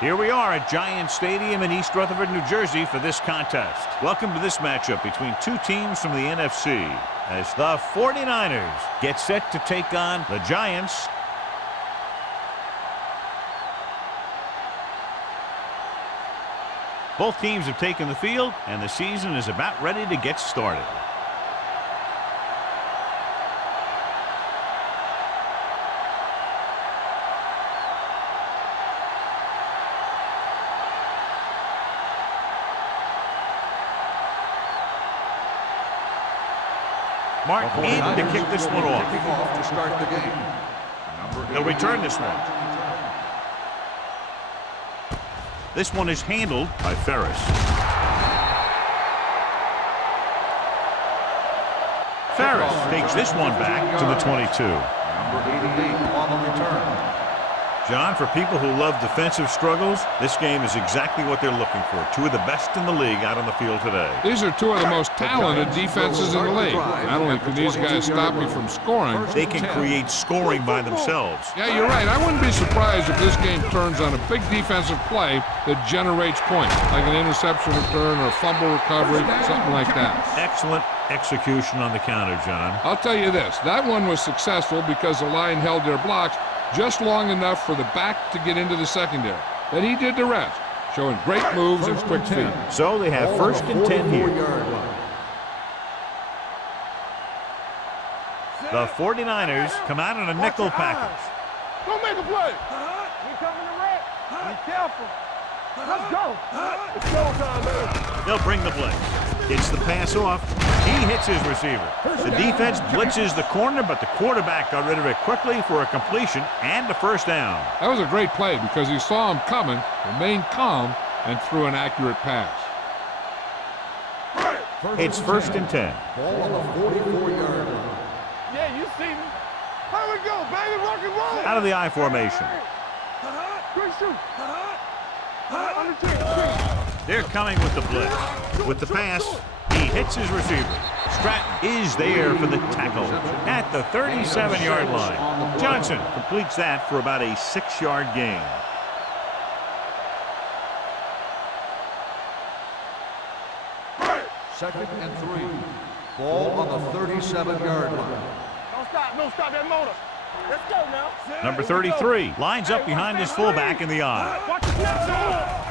Here we are at Giant Stadium in East Rutherford, New Jersey for this contest. Welcome to this matchup between two teams from the NFC as the 49ers get set to take on the Giants. Both teams have taken the field and the season is about ready to get started. Mark in to kick this one off. To start the game. He'll return this one. This one is handled by Ferris. Ferris takes this one back to the 22. Number 88 on the return. John, for people who love defensive struggles, this game is exactly what they're looking for. Two of the best in the league out on the field today. These are two of the most talented defenses in the league. Not only can these guys stop you from scoring, they can create scoring by themselves. Yeah, you're right. I wouldn't be surprised if this game turns on a big defensive play that generates points, like an interception return or a fumble recovery, something like that. Excellent execution on the counter, John. I'll tell you this, that one was successful because the line held their blocks just long enough for the back to get into the secondary. Then he did the rest, showing great moves and quick feet. So they have first and 10 here. The 49ers come out in a nickel package. Don't make a play. We coming to red. Be careful. Let's go. It's showtime, man. They'll bring the blitz. Gets the pass off. He hits his receiver. The defense blitzes the corner, but the quarterback got rid of it quickly for a completion and a first down. That was a great play because he saw him coming, remained calm, and threw an accurate pass. It's first and 10. Ball on the 44-yard line. Yeah, you see me. Here we go, baby. Rock and roll. Out of the I formation. Quick shoot. Under 10. They're coming with the blitz. With the pass, he hits his receiver. Stratton is there for the tackle at the 37-yard line. Johnson completes that for about a 6-yard gain. Second and 3. Ball on the 37-yard line. Don't stop that motor. Let's go now. Number 33 lines up behind his fullback in the I. Watch the snap.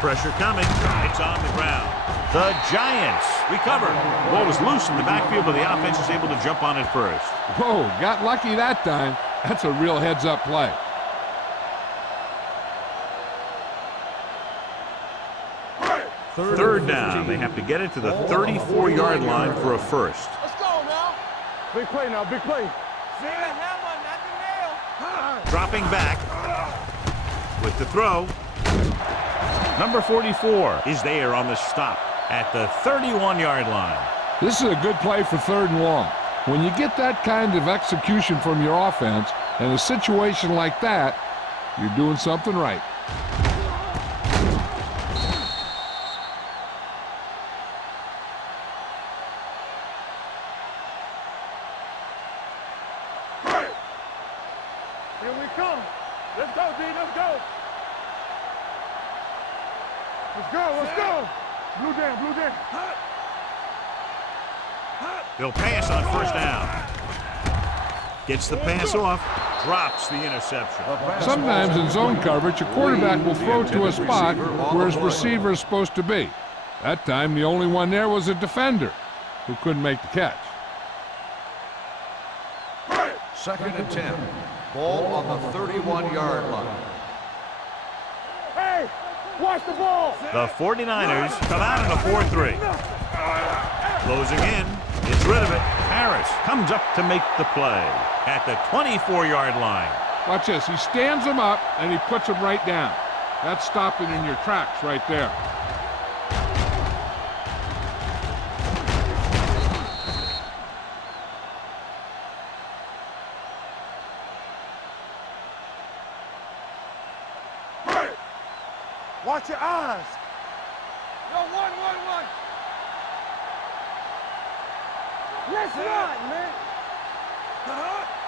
Pressure coming. It's on the ground. The Giants recover. The ball was loose in the backfield, but the offense is able to jump on it first. Whoa, got lucky that time. That's a real heads-up play. Third down. They have to get it to the 34-yard line for a first. Let's go now. Big play now, big play. See the hammer, not the nail. Dropping back with the throw. Number 44 is there on the stop at the 31-yard line. This is a good play for third and long. When you get that kind of execution from your offense in a situation like that, you're doing something right. Here we come. Let's go, D. Let's go. Let's go. Let's go. Blue down. Blue down. They'll pass on first down. Gets the pass off. Drops the interception. Sometimes in zone coverage, a quarterback will throw to a spot where his receiver is supposed to be. That time, the only one there was a defender who couldn't make the catch. Second and 10. Ball on the 31-yard line. Hey, watch the ball. The 49ers come out in a 4-3. Closing in. Gets rid of it. Harris comes up to make the play at the 24-yard line. Watch this. He stands him up, and he puts him right down. That's stopping in your tracks right there. Watch your eyes. Yo, one. Let's run, man.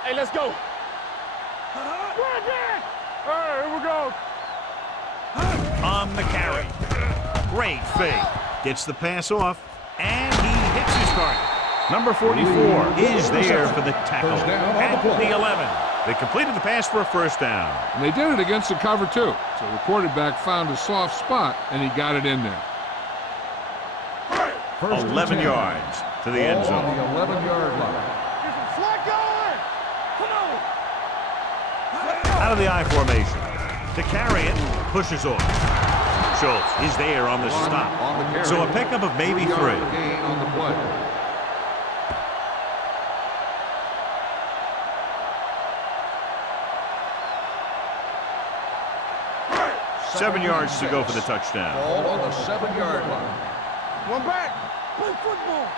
Hey, let's go. Run, man. All right, here we go. Great fake. Gets the pass off, and he hits his target. Number 44 is there for the tackle at the 11. They completed the pass for a first down. And they did it against the cover, too. So the quarterback found a soft spot, and he got it in there. 11 yards to the end zone. On the 11-yard line. Slide going. Come on. Out of the I formation. To carry it, pushes off. Schultz is there on the stop. So a pickup of maybe 3. Gain on the play. Seven yards to go for the touchdown. Ball on the 7-yard line. One back. Play football.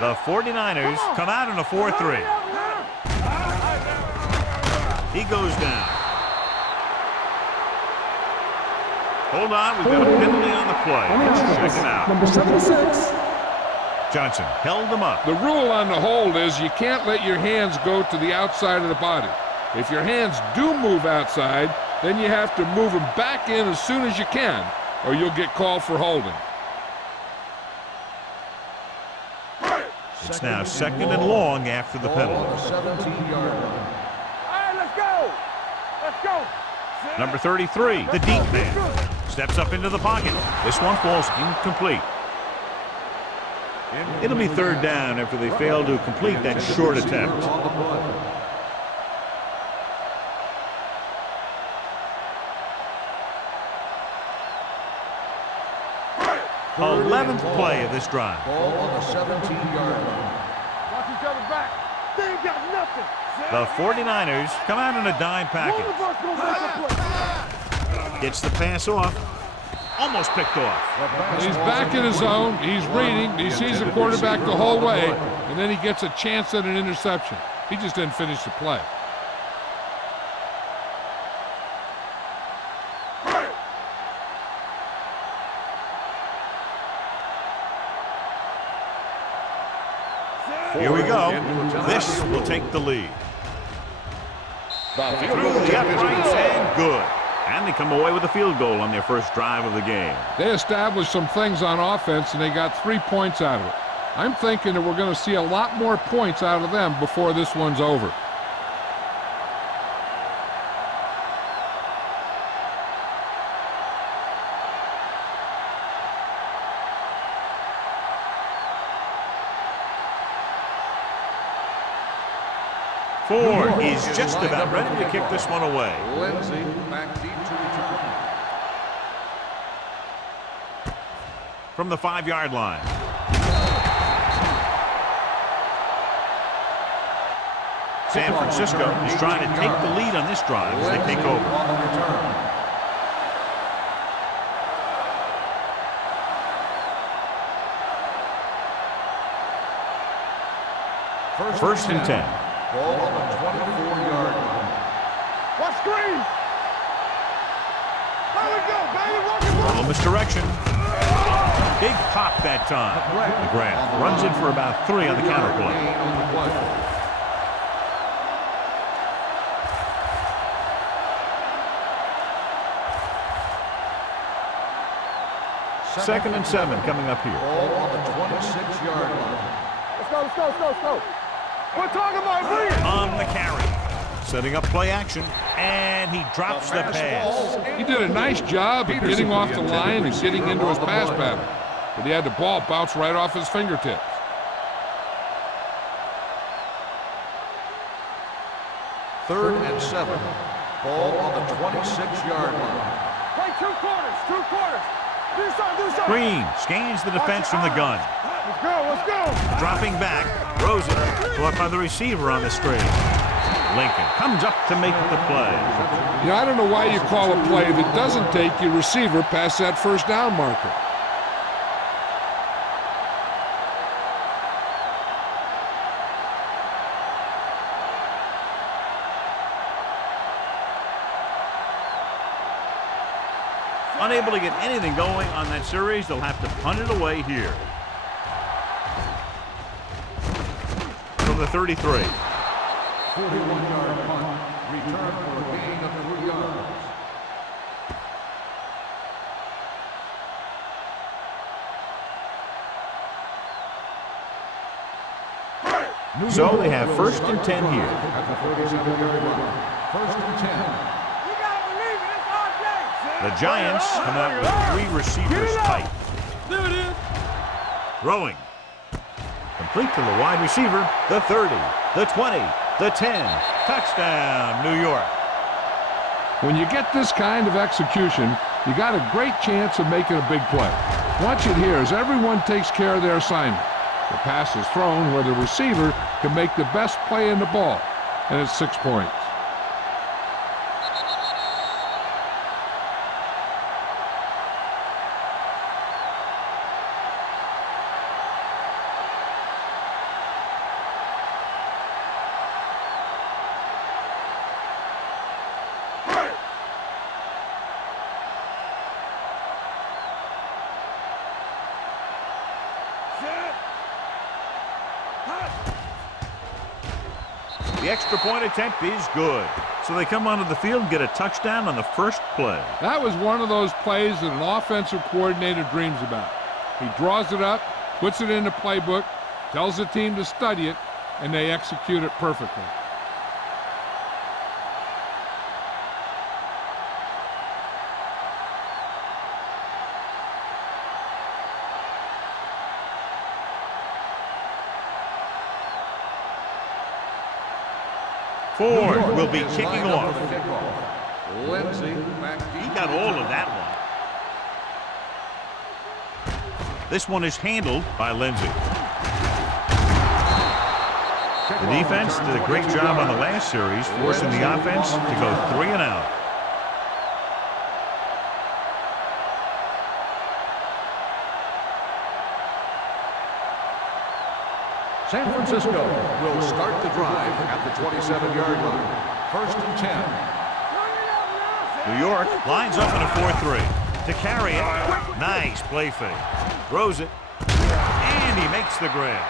The 49ers come out in a 4-3. He goes down. Hold on, we've got a penalty on the play. Let's check it out. Number 76. Johnson held him up. The rule on the hold is you can't let your hands go to the outside of the body. If your hands do move outside, then you have to move them back in as soon as you can, or you'll get called for holding. It's now second and long after the Ball on penalty. the 17-yard line. All right, let's go. Let's go. Number 33, the deep man, steps up into the pocket. This one falls incomplete. It'll be third down after they fail to complete that short attempt. On the play. 11th play of this drive. Ball on the 17-yard line. Watch each other back. They ain't got nothing. The 49ers come out in a dime One of package. us gonna make a play. Gets the pass off. Almost picked off. He's back in his zone. He's reading. He sees the quarterback the whole way, and then he gets a chance at an interception. He just didn't finish the play. Here we go. This will take the lead. Through the uprights and good. And they come away with a field goal on their first drive of the game. They established some things on offense, and they got 3 points out of it. I'm thinking that we're going to see a lot more points out of them before this one's over. Ford is just about ready to kick this one away. Lindsay back deep to return. From the 5-yard line. San Francisco is trying to take the lead on this drive as they take over. On the return. First and 10. Ball on the 24-yard line. Watch screen. There we go, baby. Walk it, walk. Little misdirection. Big pop that time. McGrath runs in for about 3 on the counter play. Gain on the play. Second and 7 coming up here. Ball on the 26-yard line. Let's go, let's go, let's go, let's go. We're talking about bring it. On the carry. Setting up play action. And he drops the pass. He did a nice job of getting off the line and getting into his pass pattern, but he had the ball bounce right off his fingertips. Third and 7. Ball on the 26-yard line. Play 2 quarters, 2 quarters. Do something. Green scans the defense from the gun. Let's go, let's go. Dropping back. Rosen caught by the receiver on the string. Lincoln comes up to make the play. You know, I don't know why you call a play that doesn't take your receiver past that first down marker. Unable to get anything going on that series, they'll have to punt it away here. From the 33. 41-yard punt. Return for a gain of 3 yards. So they have 1st and 10 here. At the 37-yard line. 1st and 10. The Giants come out with 3 receivers tight. There it is. Throwing. Complete to the wide receiver. The 30, the 20, the 10. Touchdown, New York. When you get this kind of execution, you got a great chance of making a big play. Watch it here as everyone takes care of their assignment. The pass is thrown where the receiver can make the best play in the ball, and it's 6 points. The extra point attempt is good. So they come onto the field and get a touchdown on the first play. That was one of those plays that an offensive coordinator dreams about. He draws it up, puts it in the playbook, tells the team to study it, and they execute it perfectly. Ford will be kicking off. Lindsay back deep. He got all of that one. This one is handled by Lindsay. The defense did a great job on the last series, forcing the offense to go 3 and out. San Francisco will start the drive at the 27-yard line. 1st and 10. New York lines up in a 4-3. To carry it, nice play fake. Throws it, and he makes the grab.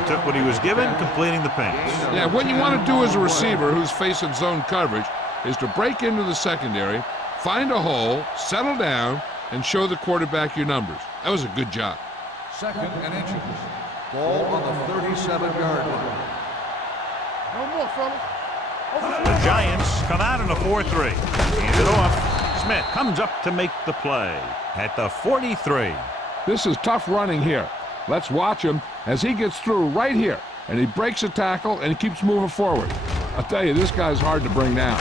He took what he was given, completing the pass. Yeah, what you want to do as a receiver who's facing zone coverage is to break into the secondary, find a hole, settle down, and show the quarterback your numbers. That was a good job. 2nd and inches. Ball on the 37-yard line. No more, fellas. The Giants come out in a 4-3. Hand it off. Smith comes up to make the play at the 43. This is tough running here. Let's watch him as he gets through right here, and he breaks a tackle and he keeps moving forward. I'll tell you, this guy's hard to bring down.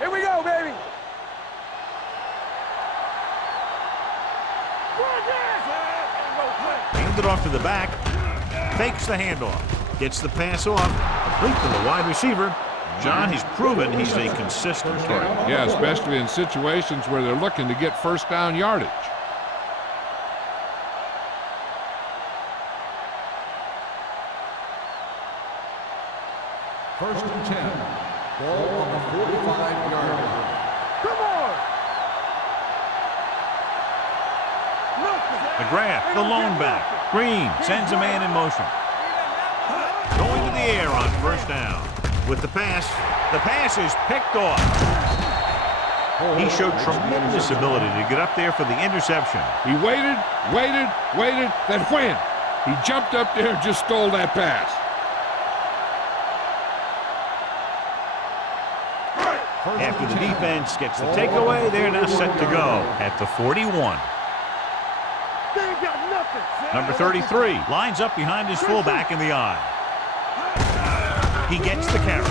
Here we go, baby. Hand it off to the back. Fakes the handoff. Gets the pass off. Complete to the wide receiver. John, he's proven he's a consistent target. Yeah, especially in situations where they're looking to get first down yardage. First and 10. Ball on the 45-yard line. Come on. McGrath, the lone back. Green sends a man in motion. Going to the air on first down. With the pass is picked off. He showed tremendous ability to get up there for the interception. He waited, then wham! He jumped up there and just stole that pass. After the defense gets the takeaway, they're now set to go at the 41. Number 33 lines up behind his fullback in the eye. He gets the carry.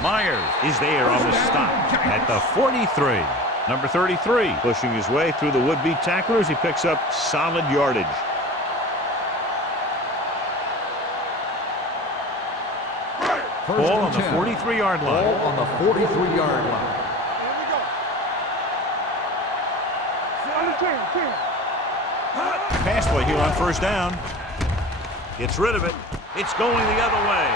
Myers is there on the stop at the 43. Number 33 pushing his way through the would-be tacklers. He picks up solid yardage. Ball on the 43-yard line. Ball on the 43-yard line. Pass play here on first down. Gets rid of it. It's going the other way.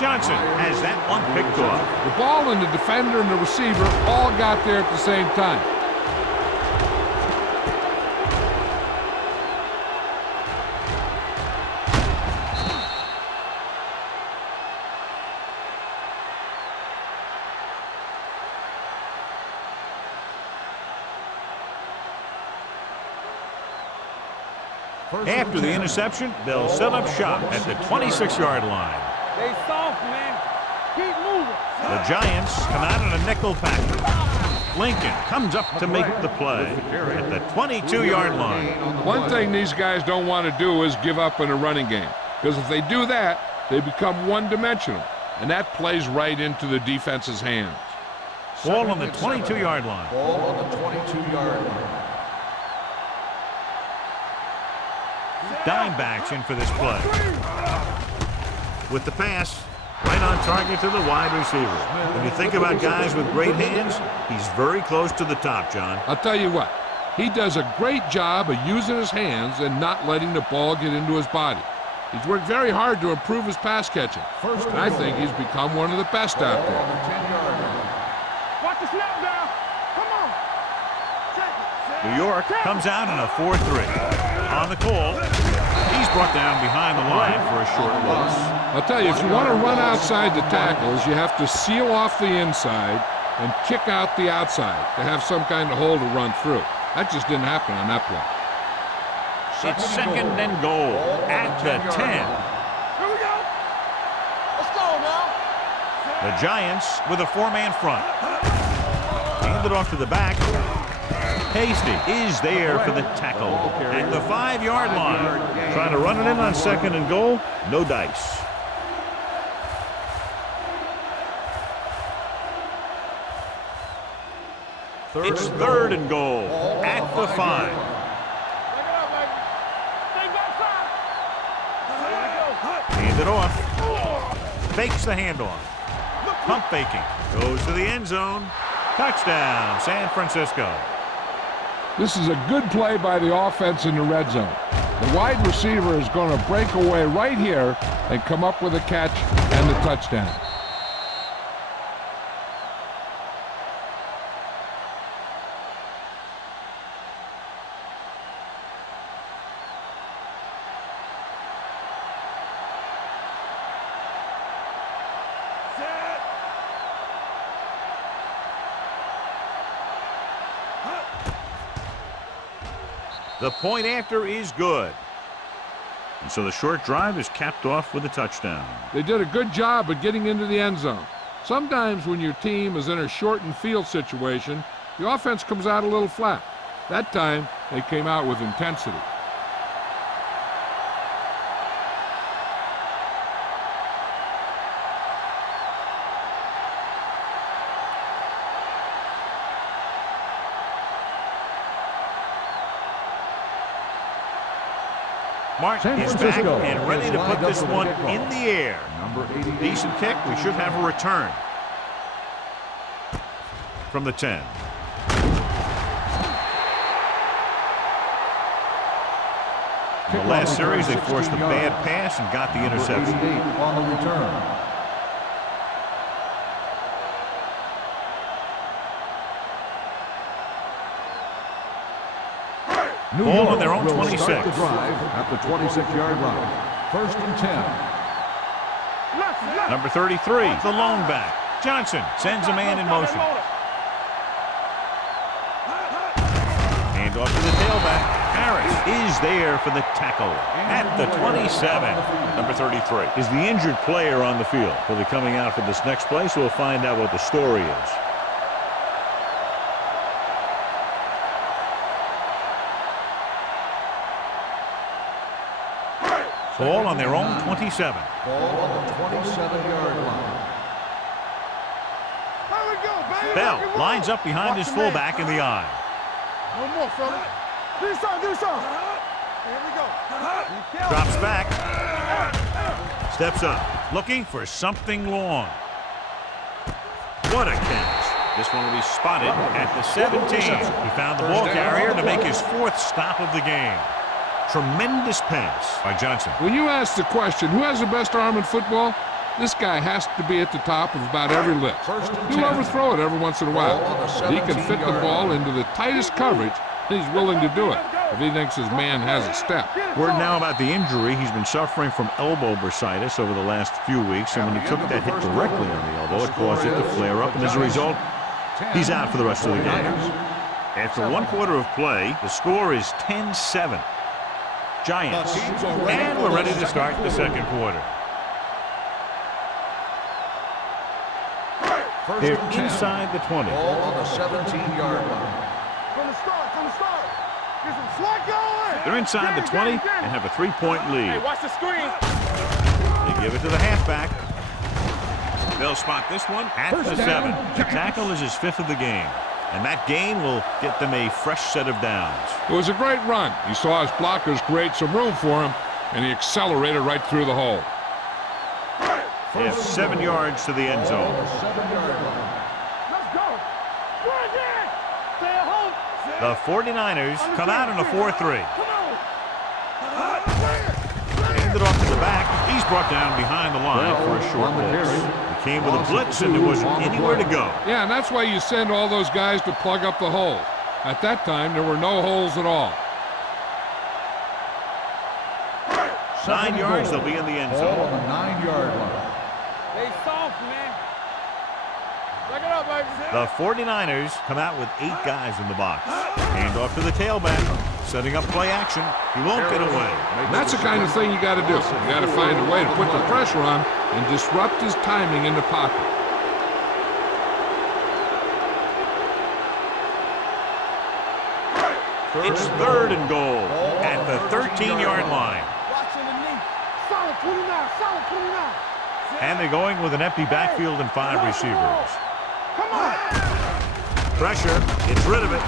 Johnson has that one picked off. The ball and the defender and the receiver all got there at the same time. After the interception, they'll set up shop at the 26-yard line. They soft, man. Keep moving. The Giants come out in a nickel package. Lincoln comes up to make the play at the 22-yard line. One thing these guys don't want to do is give up in a running game, because if they do that, they become one-dimensional, and that plays right into the defense's hands. Ball on the 22-yard line. Ball on the 22-yard line. Dime backs in for this play. With the pass, right on target to the wide receiver. When you think about guys with great hands, he's very close to the top, John. I'll tell you what, he does a great job of using his hands and not letting the ball get into his body. He's worked very hard to improve his pass catching, and I think he's become one of the best out there. Watch the snap down. Come on. Check it. New York comes out in a 4-3. On the call, he's brought down behind the line for a short loss. I'll tell you, if you want to run outside the tackles, you have to seal off the inside and kick out the outside to have some kind of hole to run through. That just didn't happen on that play. It's second and goal at the 10. Here we go. Let's go now. The Giants with a 4-man front. Handed off to the back. Hasty is there for the tackle at the 5-yard line. Trying to run it in on second and goal. No dice. It's third and goal at the 5. Handed off. Fakes the handoff. Pump faking. Goes to the end zone. Touchdown, San Francisco. This is a good play by the offense in the red zone. The wide receiver is going to break away right here and come up with a catch and the touchdown. The point after is good. And so the short drive is capped off with a touchdown. They did a good job of getting into the end zone. Sometimes when your team is in a shortened field situation, the offense comes out a little flat. That time, they came out with intensity. Martin is back and ready to put this one in the air. Decent kick. We should have a return from the 10. In the last series, they forced a bad pass and got the interception. On the return. Ball on their own 26. Start the drive at the 26-yard line. First and 10. Number 33, the lone back. Johnson sends a man in motion. Hand off to the tailback. Harris is there for the tackle at the 27. Number 33 is the injured player on the field. He'll be coming out for this next play, so we'll find out what the story is. Ball on their own 27. Ball on the 27-yard line. Bell lines up behind his fullback in the eye. One more, fella. Do something. Here we go. Drops back. Steps up. Looking for something long. What a catch. This one will be spotted at the 17. He found the ball carrier to make his 4th stop of the game. Tremendous pass by Johnson. When you ask the question, who has the best arm in football? This guy has to be at the top of about every list. He'll overthrow it every once in a while. He can fit the ball into the tightest coverage, and he's willing to do it if he thinks his man has a step. Word now about the injury. He's been suffering from elbow bursitis over the last few weeks, and when he took that hit directly on the elbow, it caused it to flare up, and as a result, he's out for the rest of the game. After 1 quarter of play, the score is 10-7. Giants. And we're ready to start the second quarter. They're inside the 20. Ball on the 17-yard line. From the start. Get some slack going. They're inside the 20 and have a 3-point lead. Hey, watch the screen. They give it to the halfback. They'll spot this one at the 7. The tackle is his 5th of the game. And that gain will get them a fresh set of downs. It was a great run. He saw his blockers create some room for him, and he accelerated right through the hole. They have 7 yards to the end zone. Let's go. Run again. Stay at home. The 49ers come out in a 4-3. Come on. Hand it off to the back. He's brought down behind the line for a short loss. He came with a blitz and there wasn't anywhere to go. Yeah, and that's why you send all those guys to plug up the hole. At that time, there were no holes at all. 9 yards, they'll be in the end Ball zone. on the 9-yard line. Stay soft, man. Check it out, baby. The 49ers come out with 8 guys in the box. Hand off to the tailback. Setting up play action. He won't get away. And that's the kind of thing you got to do. You got to find a way to put the pressure on and disrupt his timing in the pocket. It's 3rd and goal at the 13-yard line. Watching the knee. Solid 29. Solid 29. And they're going with an empty backfield and 5 receivers. Come on. Pressure. Gets rid of it.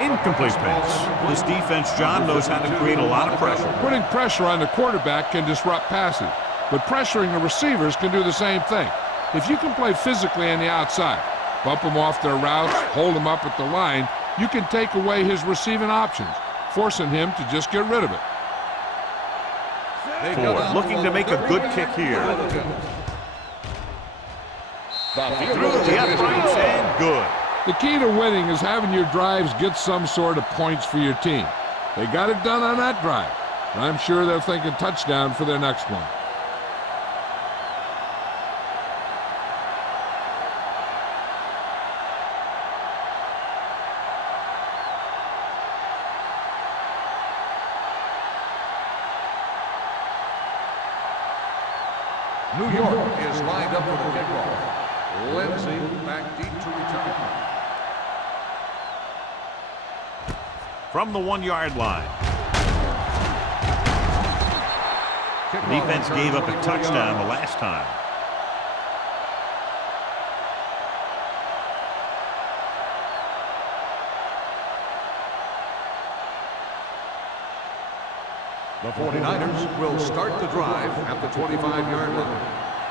Incomplete pass. This defense, John, knows how to create a lot of pressure. Putting pressure on the quarterback can disrupt passes, but pressuring the receivers can do the same thing. If you can play physically on the outside, bump them off their routes, hold them up at the line, you can take away his receiving options, forcing him to just get rid of it. Ford looking to make a good kick here. Through the uprights and good. The key to winning is having your drives get some sort of points for your team. They got it done on that drive. And I'm sure they're thinking touchdown for their next one. New York is lined up for the kickoff. Lindsey back deep to return. From the 1-yard line. Defense gave up a touchdown the last time. The 49ers will start the drive at the 25-yard line.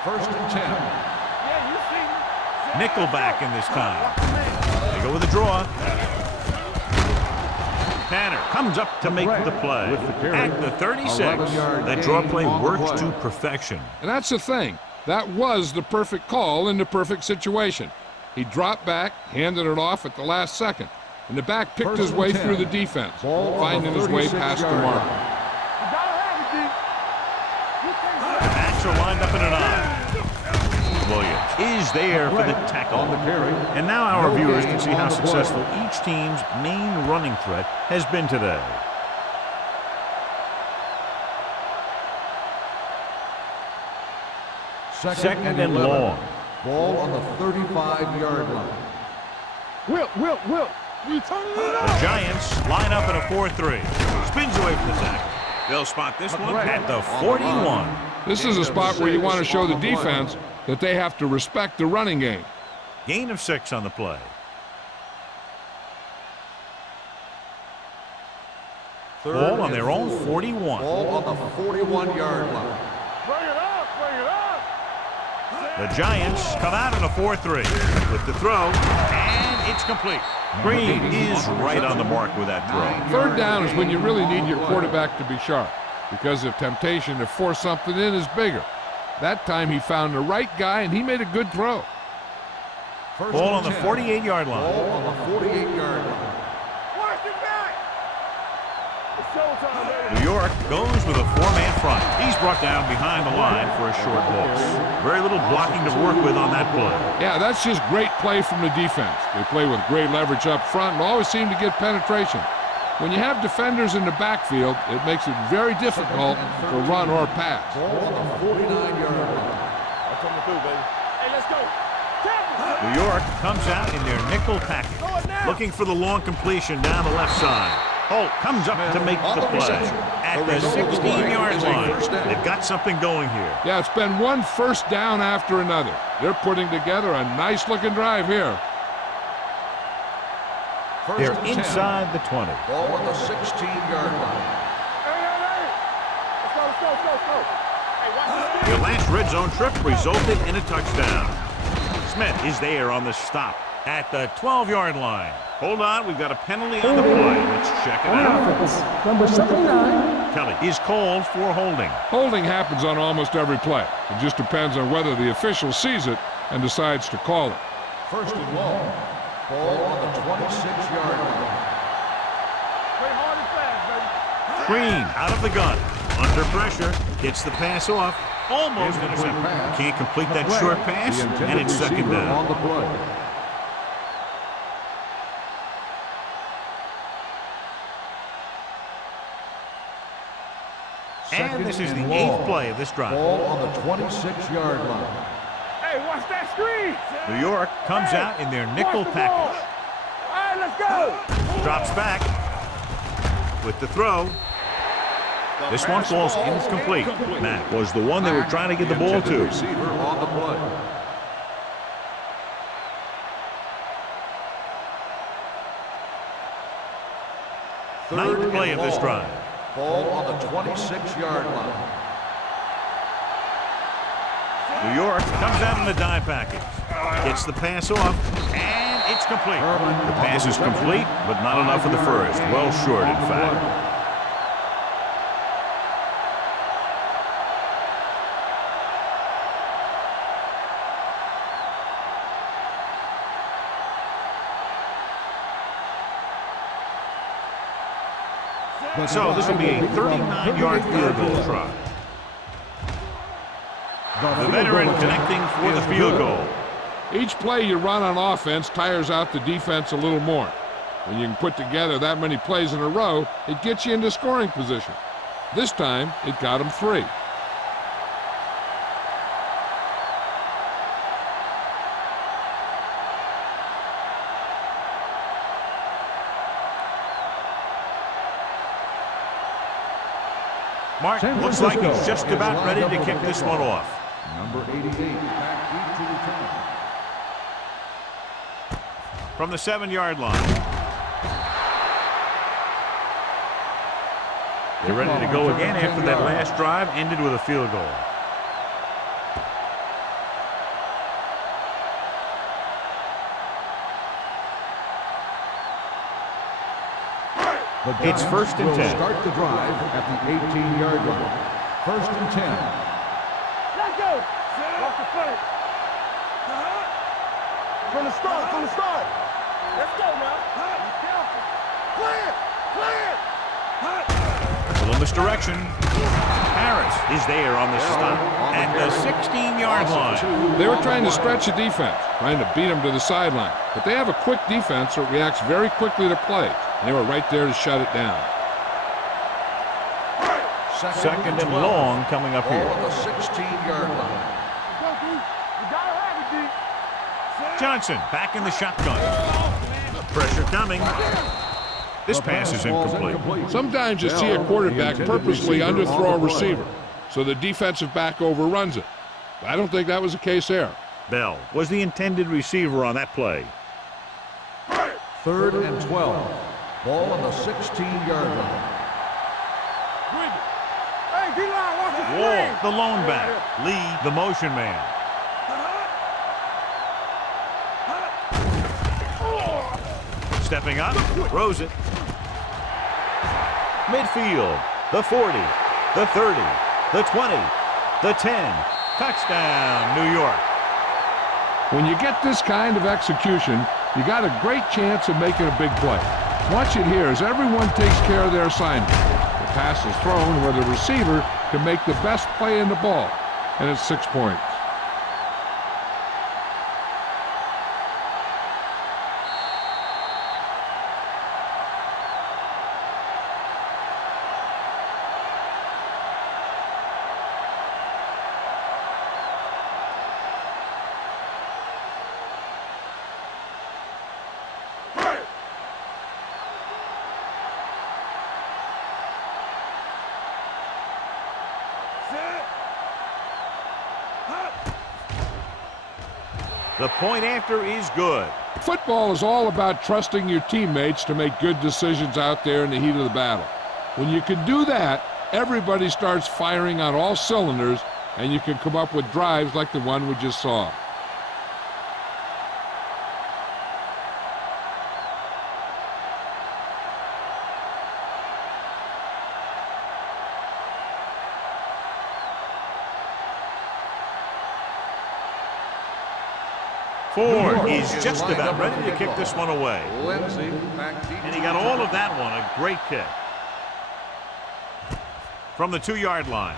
1st and 10. Yeah, you see me. Nickelback in this time. They go with a draw. Tanner comes up to make the play. At the 36, that draw play works to perfection. And that's the thing. That was the perfect call in the perfect situation. He dropped back, handed it off at the last second, and the back picked his way through the defense, finding his way past the mark. Backs are lined up in an I. Williams is there for the tackle. And now our viewers can see how successful each team's main running threat has been today. Second and long. Ball on the 35-yard line. Will. You turning it The up. Giants line up in a 4-3. Spins away from the tackle. They'll spot this one at the 41. This is a spot where you want to show the defense that they have to respect the running game. Gain of 6 on the play. Ball on their own 41. Ball on the 41-yard line. Bring it up. The Giants come out in a 4-3 with the throw, and it's complete. Green is right on the mark with that throw. 3rd down is when you really need your quarterback to be sharp, because the temptation to force something in is bigger. That time he found the right guy, and he made a good throw. Ball on the 48-yard line. Ball on the 48-yard line. Watch it back. It's showtime, baby. New York goes with a 4-man front. He's brought down behind the line for a short loss. Very little blocking to work with on that play. Yeah, that's just great play from the defense. They play with great leverage up front and always seem to get penetration. When you have defenders in the backfield, it makes it very difficult to run or pass. Ball on the 49-yard line. I'm coming through, baby. Hey, let's go. New York comes out in their nickel package, looking for the long completion down the left side. Holt comes up to make the play at the 16-yard line. They've got something going here. Yeah, it's been one first down after another. They're putting together a nice-looking drive here. They're inside the 20. Ball on the 16-yard line. Hey. Let's go. Hey, watch this. Their last red zone trip resulted in a touchdown. Smith is there on the stop at the 12-yard line. Hold on, we've got a penalty on the play. Let's check it out. Number 79. Kelly is called for holding. Holding happens on almost every play. It just depends on whether the official sees it and decides to call it. First and long. Ball on the 26-yard line. Play hard and fast, baby. Green out of the gun. Under pressure. Gets the pass off. Almost intercepted. Can't complete that short pass, and it's second down. On the play. And this is the 8th play of this drive. Ball on the 26-yard line. Hey, watch that screen. New York comes out in their nickel package. All right, let's go. Drops back with the throw. This one falls incomplete. Matt was the one they were trying to get the ball to. Receiver on the play. Ninth play of this drive. Ball on the 26-yard line. New York comes out in the dime package. Gets the pass off, and it's complete. The pass is complete, but not enough for the first. Well short, in fact. So this will be a 39-yard field goal try. The veteran connecting for the field goal. Each play you run on offense tires out the defense a little more. When you can put together that many plays in a row, it gets you into scoring position. This time, it got them 3. Mark looks like he's just about ready to kick this one off. Number 88, back to return. From the 7-yard line. They're ready to go again after that last drive ended with a field goal. It's first and 10. Start the drive at the 18-yard line. First and 10. Let's go. Off the front. From the start. Let's go now. Be careful. Play it. A little misdirection. Harris is there on the stop at the 16-yard line. They were trying to stretch the defense, trying to beat them to the sideline. But they have a quick defense that reacts very quickly to play. And they were right there to shut it down. Second and long coming up here. Ball on the 16-yard line. Go, D. You gotta have it, D. Johnson back in the shotgun. Pressure coming. This pass is incomplete. Sometimes you see a quarterback purposely underthrow a receiver, so the defensive back overruns it. I don't think that was the case there. Bell was the intended receiver on that play. Third and 12. Ball on the 16-yard line. Hey, D-line, watch the Wall, the lone back. Lee, the motion man. Stepping up, throws it. Midfield, the 40, the 30, the 20, the 10. Touchdown, New York. When you get this kind of execution, you got a great chance of making a big play. Watch it here as everyone takes care of their assignment. The pass is thrown where the receiver can make the best play in the ball, and it's 6 points. The point after is good. Football is all about trusting your teammates to make good decisions out there in the heat of the battle. When you can do that, everybody starts firing on all cylinders, and you can come up with drives like the one we just saw. Ford is just about ready to kick this one away. And he got all of that one. A great kick. From the 2-yard line.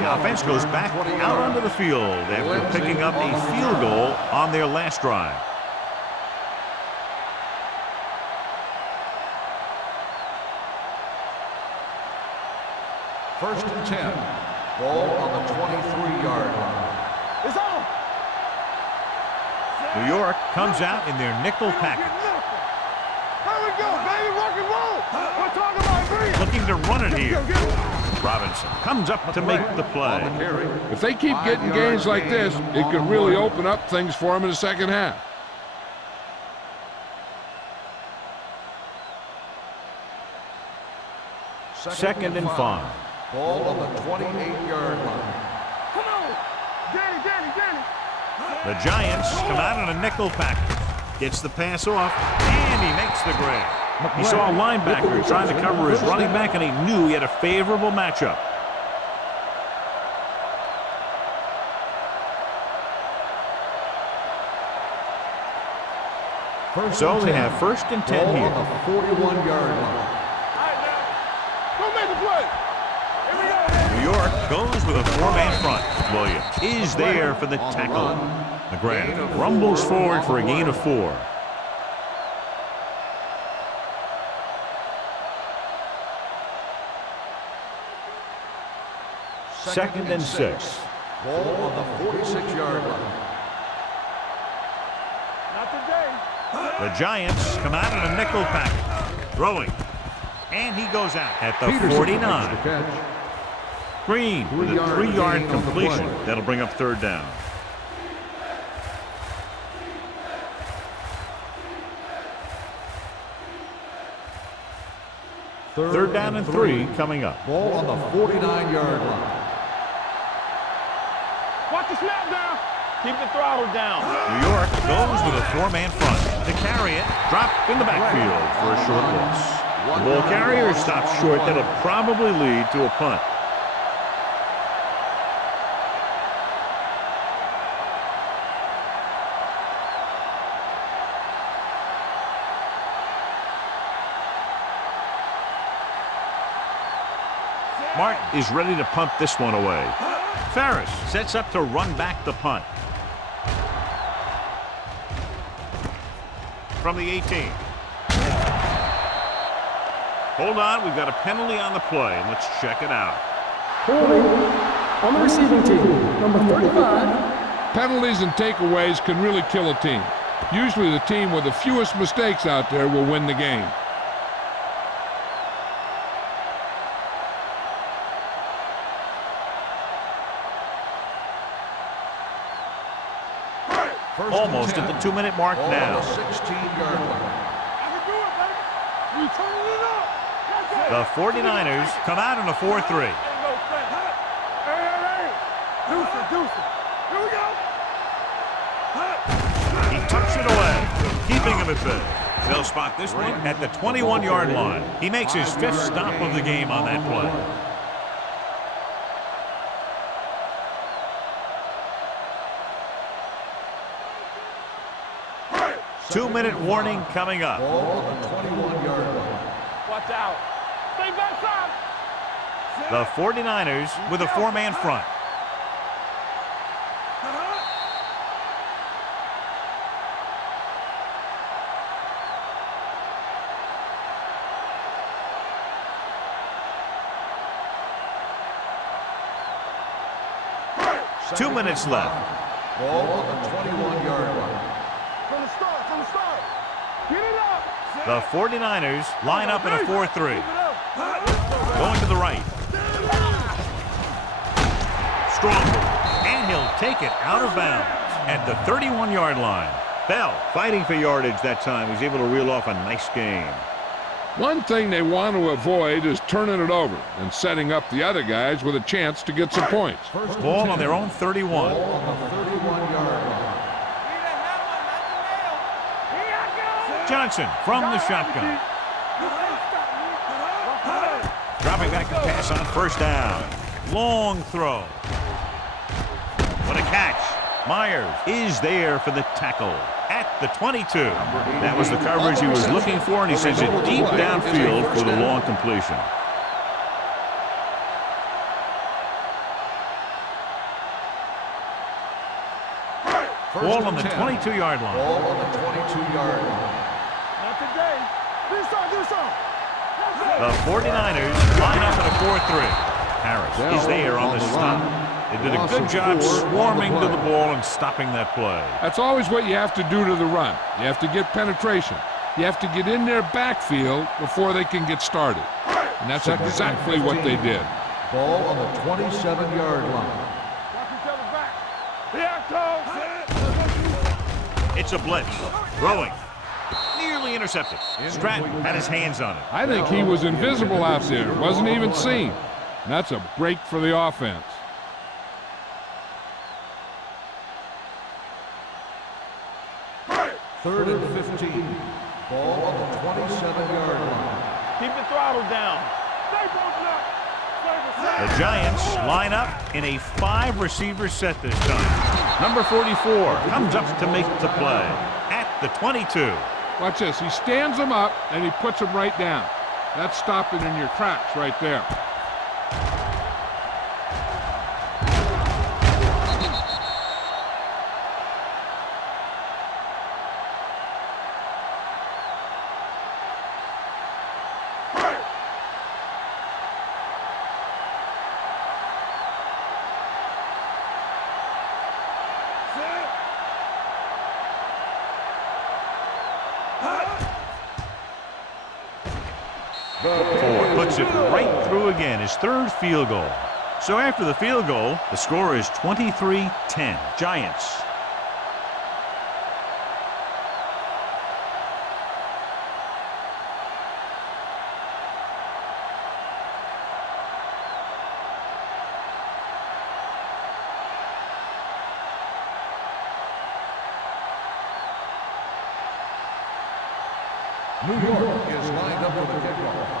The offense goes back out onto the field after picking up a field goal on their last drive. First and 10. Ball on the 23-yard line. It's on. New York comes out in their nickel package. Here we go, baby. Rock and roll. We're talking about green. Looking to run it here. Robinson comes up to make the play. If they keep getting gains like this, it could really open up things for them in the second half. Second and 5. Ball on the 28-yard line. Come on. Danny. The Giants come out in a nickel package. Gets the pass off, and he makes the grab. He saw a linebacker trying to cover his running back, and he knew he had a favorable matchup. So they have first and 10 Ball here. on the 41-yard line. All right, now. Go make the play. Here we go. New York goes with a 4-man front. Williams is there for the tackle. The grab rumbles forward for a gain of 4. Second and 6. Ball on the 46-yard line. Not today. The Giants come out in a nickel package. Throwing. And he goes out at the 49. Green with a 3-yard completion. That'll bring up third down. Third down and 3 coming up. Ball on the 49-yard line. Watch the snap down. Keep the throttle down. New York goes with a 4-man front. To carry it, dropped in the backfield for a short loss. The ball carrier stops short. That'll probably lead to a punt. Martin is ready to punt this one away. Ferris sets up to run back the punt. From the 18. Hold on, we've got a penalty on the play. Let's check it out. Holding on the receiving team, number 35. Penalties and takeaways can really kill a team. Usually the team with the fewest mistakes out there will win the game. Almost at the 2-minute mark now. 16-yard line. The 49ers come out in a 4-3. He tucks it away, keeping him at bay. They'll spot this one at the 21-yard line. He makes his 5th stop of the game on that play. Two-minute warning coming up. Ball on the 21-yard line. Watch out. Stay backside. The 49ers with a 4-man front. Two minutes left. Ball on the 21-yard line. From the start. Get it up. The 49ers line up in a 4-3. Going to the right. Strong. And take it out of bounds at the 31-yard line. Bell fighting for yardage that time. He's able to reel off a nice gain. One thing they want to avoid is turning it over and setting up the other guys with a chance to get some points. Ball on their own 31. Ball on the 31-yard line. Johnson from the shotgun. Dropping back to pass on first down. Long throw. What a catch. Myers is there for the tackle at the 22. That was the coverage he was looking for, and he sends it deep downfield for the long completion. Ball on the 22-yard line. Ball on the 22-yard line. Not today. Do something. The 49ers line up at a 4-3. Harris is there on the stop. They did a good job swarming to the ball and stopping that play. That's always what you have to do to the run. You have to get penetration. You have to get in their backfield before they can get started. And that's exactly what they did. Ball on the 27-yard line. Watch each other back. Here it comes. It's a blitz. Throwing. Nearly intercepted. Stratton had his hands on it. I think he was invisible out there. Wasn't even seen. And that's a break for the offense. Third and 15. Ball on the 27-yard line. Keep the throttle down. The Giants line up in a 5-receiver set this time. Number 44 comes up to make the play at the 22. Watch this. He stands them up and he puts them right down. That's stopping in your tracks right there. Puts it right through again, his third field goal. So after the field goal, the score is 23-10. Giants. New York is lined up for the kickoff.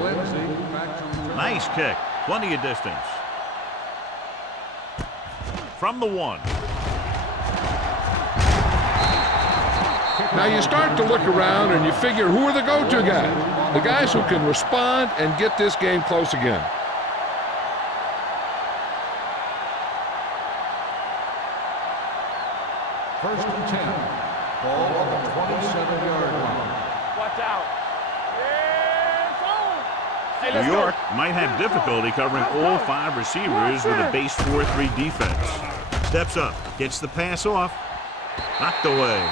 Lindsay back to return. Nice kick. Plenty of distance. From the 1. Now you start to look around and you figure, who are the go-to guys? The guys who can respond and get this game close again. First and 10. Ball on the 27-yard line. Watch out. New York might have difficulty covering all 5 receivers with a base 4-3 defense. Steps up, gets the pass off, knocked away.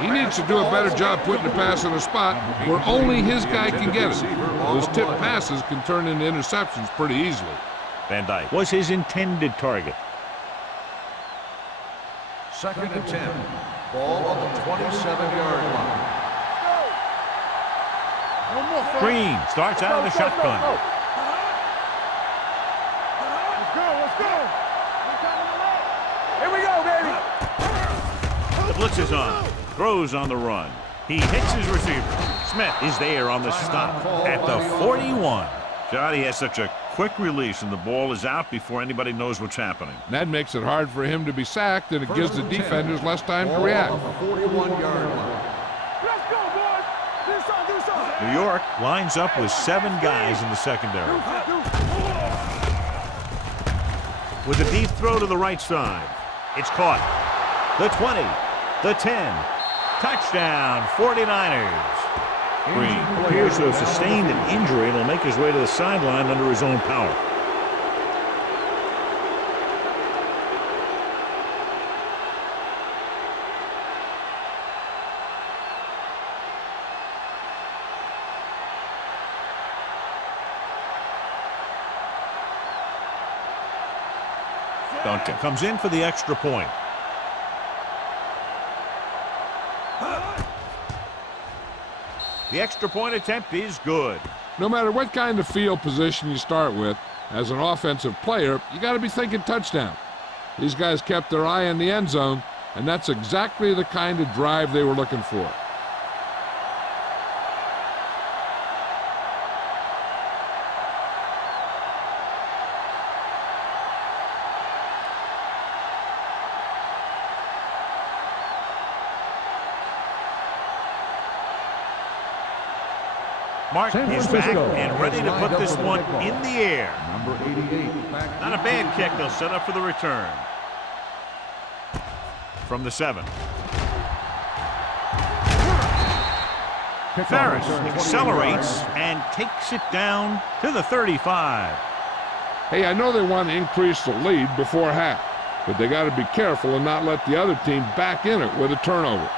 He needs to do a better job putting the pass in a spot where only his guy can get it. Those tip passes can turn into interceptions pretty easily. Van Dyke was his intended target. Second and 10. Ball on the 27-yard line. Green starts out of the shotgun. Let's go. Here we go, baby. The blitz is on. Throws on the run. He hits his receiver. Smith is there on the stop at the 41. Johnny has such a quick release, and the ball is out before anybody knows what's happening. That makes it hard for him to be sacked, and it gives the defenders less time to react. Ball on the 41-yard line. Let's go, boys. Do something. New York lines up with 7 guys in the secondary. With a deep throw to the right side. It's caught. The 20, the 10. Touchdown, 49ers. Green appears to have sustained an injury and will make his way to the sideline under his own power. Duncan comes in for the extra point. The extra point attempt is good. No matter what kind of field position you start with, as an offensive player, you got to be thinking touchdown. These guys kept their eye on the end zone, and that's exactly the kind of drive they were looking for. Martin is back and ready to put this one in the air. Number 88. Not a bad kick. They'll set up for the return. From the 7. Ferris accelerates and takes it down to the 35. Hey, I know they want to increase the lead before half, but they got to be careful and not let the other team back in it with a turnover.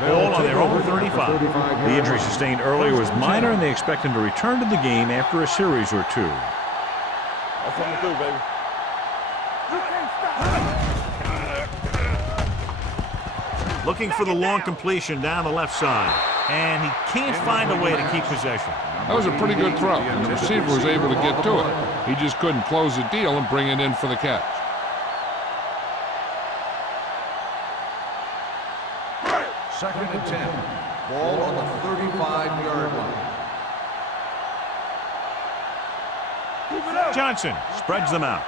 Ball on their own 35. The injury sustained earlier was minor, and they expect him to return to the game after a series or two. That's what I'm gonna do, baby. Looking for the long completion down the left side, and he can't find a way to keep possession. That was a pretty good throw, and the receiver was able to get to it. He just couldn't close the deal and bring it in for the catch. Second and 10. Ball on the 35-yard line. Johnson spreads them out.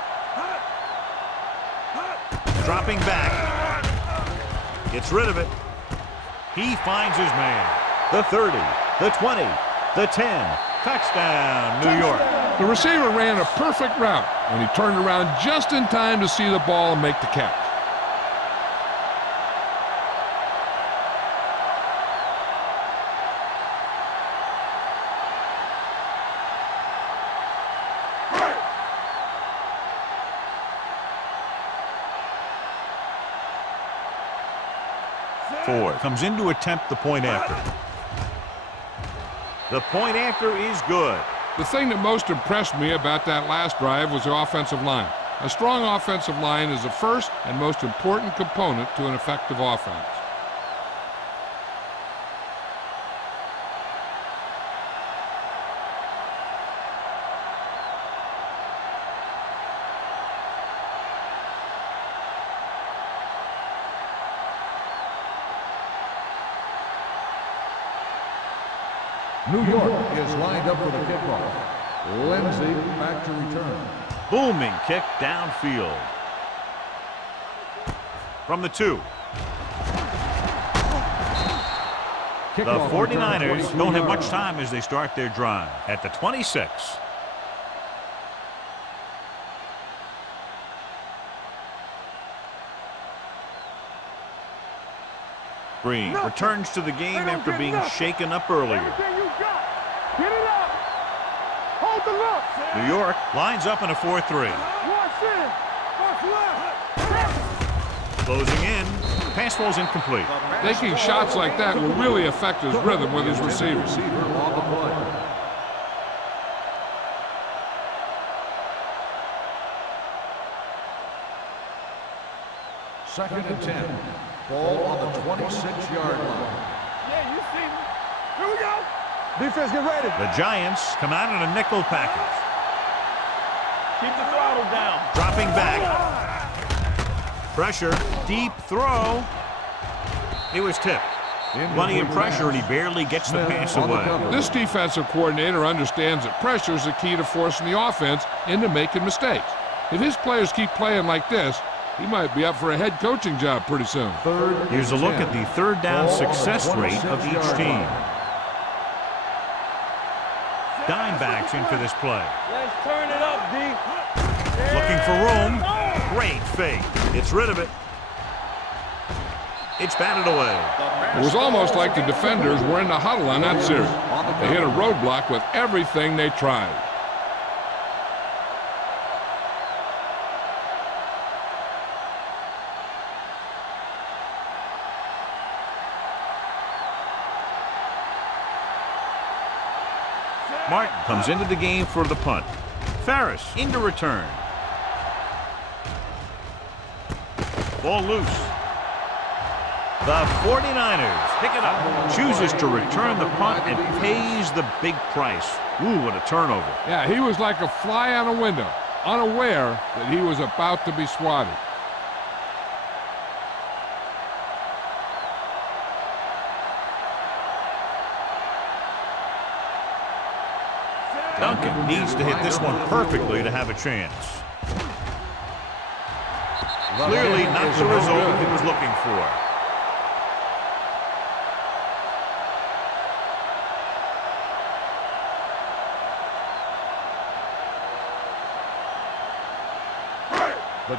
Dropping back. Gets rid of it. He finds his man. The 30, the 20, the 10. Touchdown, New York. The receiver ran a perfect route, and he turned around just in time to see the ball and make the catch. Ford comes in to attempt the point after. The point after is good. The thing that most impressed me about that last drive was the offensive line. A strong offensive line is the first and most important component to an effective offense. New York is lined up for the kickoff. Lindsay back to return. Booming kick downfield. From the 2. The 49ers don't have much time as they start their drive at the 26. Green returns to the game after being shaken up earlier. Get it up. Hold the look. New York lines up in a 4-3. Watch in. Watch left. Closing in. Pass falls incomplete. Taking shots like that will really affect his rhythm with his receivers. On the play. Second and 10. Ball on the 26-yard line. Yeah, you see me. Here we go. Defense, get ready. The Giants come out in a nickel package. Keep the throttle down. Dropping back. Pressure. Deep throw. It was tipped. Plenty of pressure, and he barely gets the pass away. This defensive coordinator understands that pressure is the key to forcing the offense into making mistakes. If his players keep playing like this, he might be up for a head coaching job pretty soon. Here's a look at the third down success rate of each team. Dime backs in for this play. Let's turn it up, D. Looking for room. Great fake. It's rid of it. It's batted away. It was almost like the defenders were in the huddle on that series. They hit a roadblock with everything they tried. Martin comes into the game for the punt. Ferris into return. Ball loose. The 49ers pick it up. Chooses to return the punt and pays the big price. Ooh, what a turnover. Yeah, he was like a fly on a window, unaware that he was about to be swatted. Duncan needs to hit this one perfectly to have a chance. Clearly not the result he was looking for.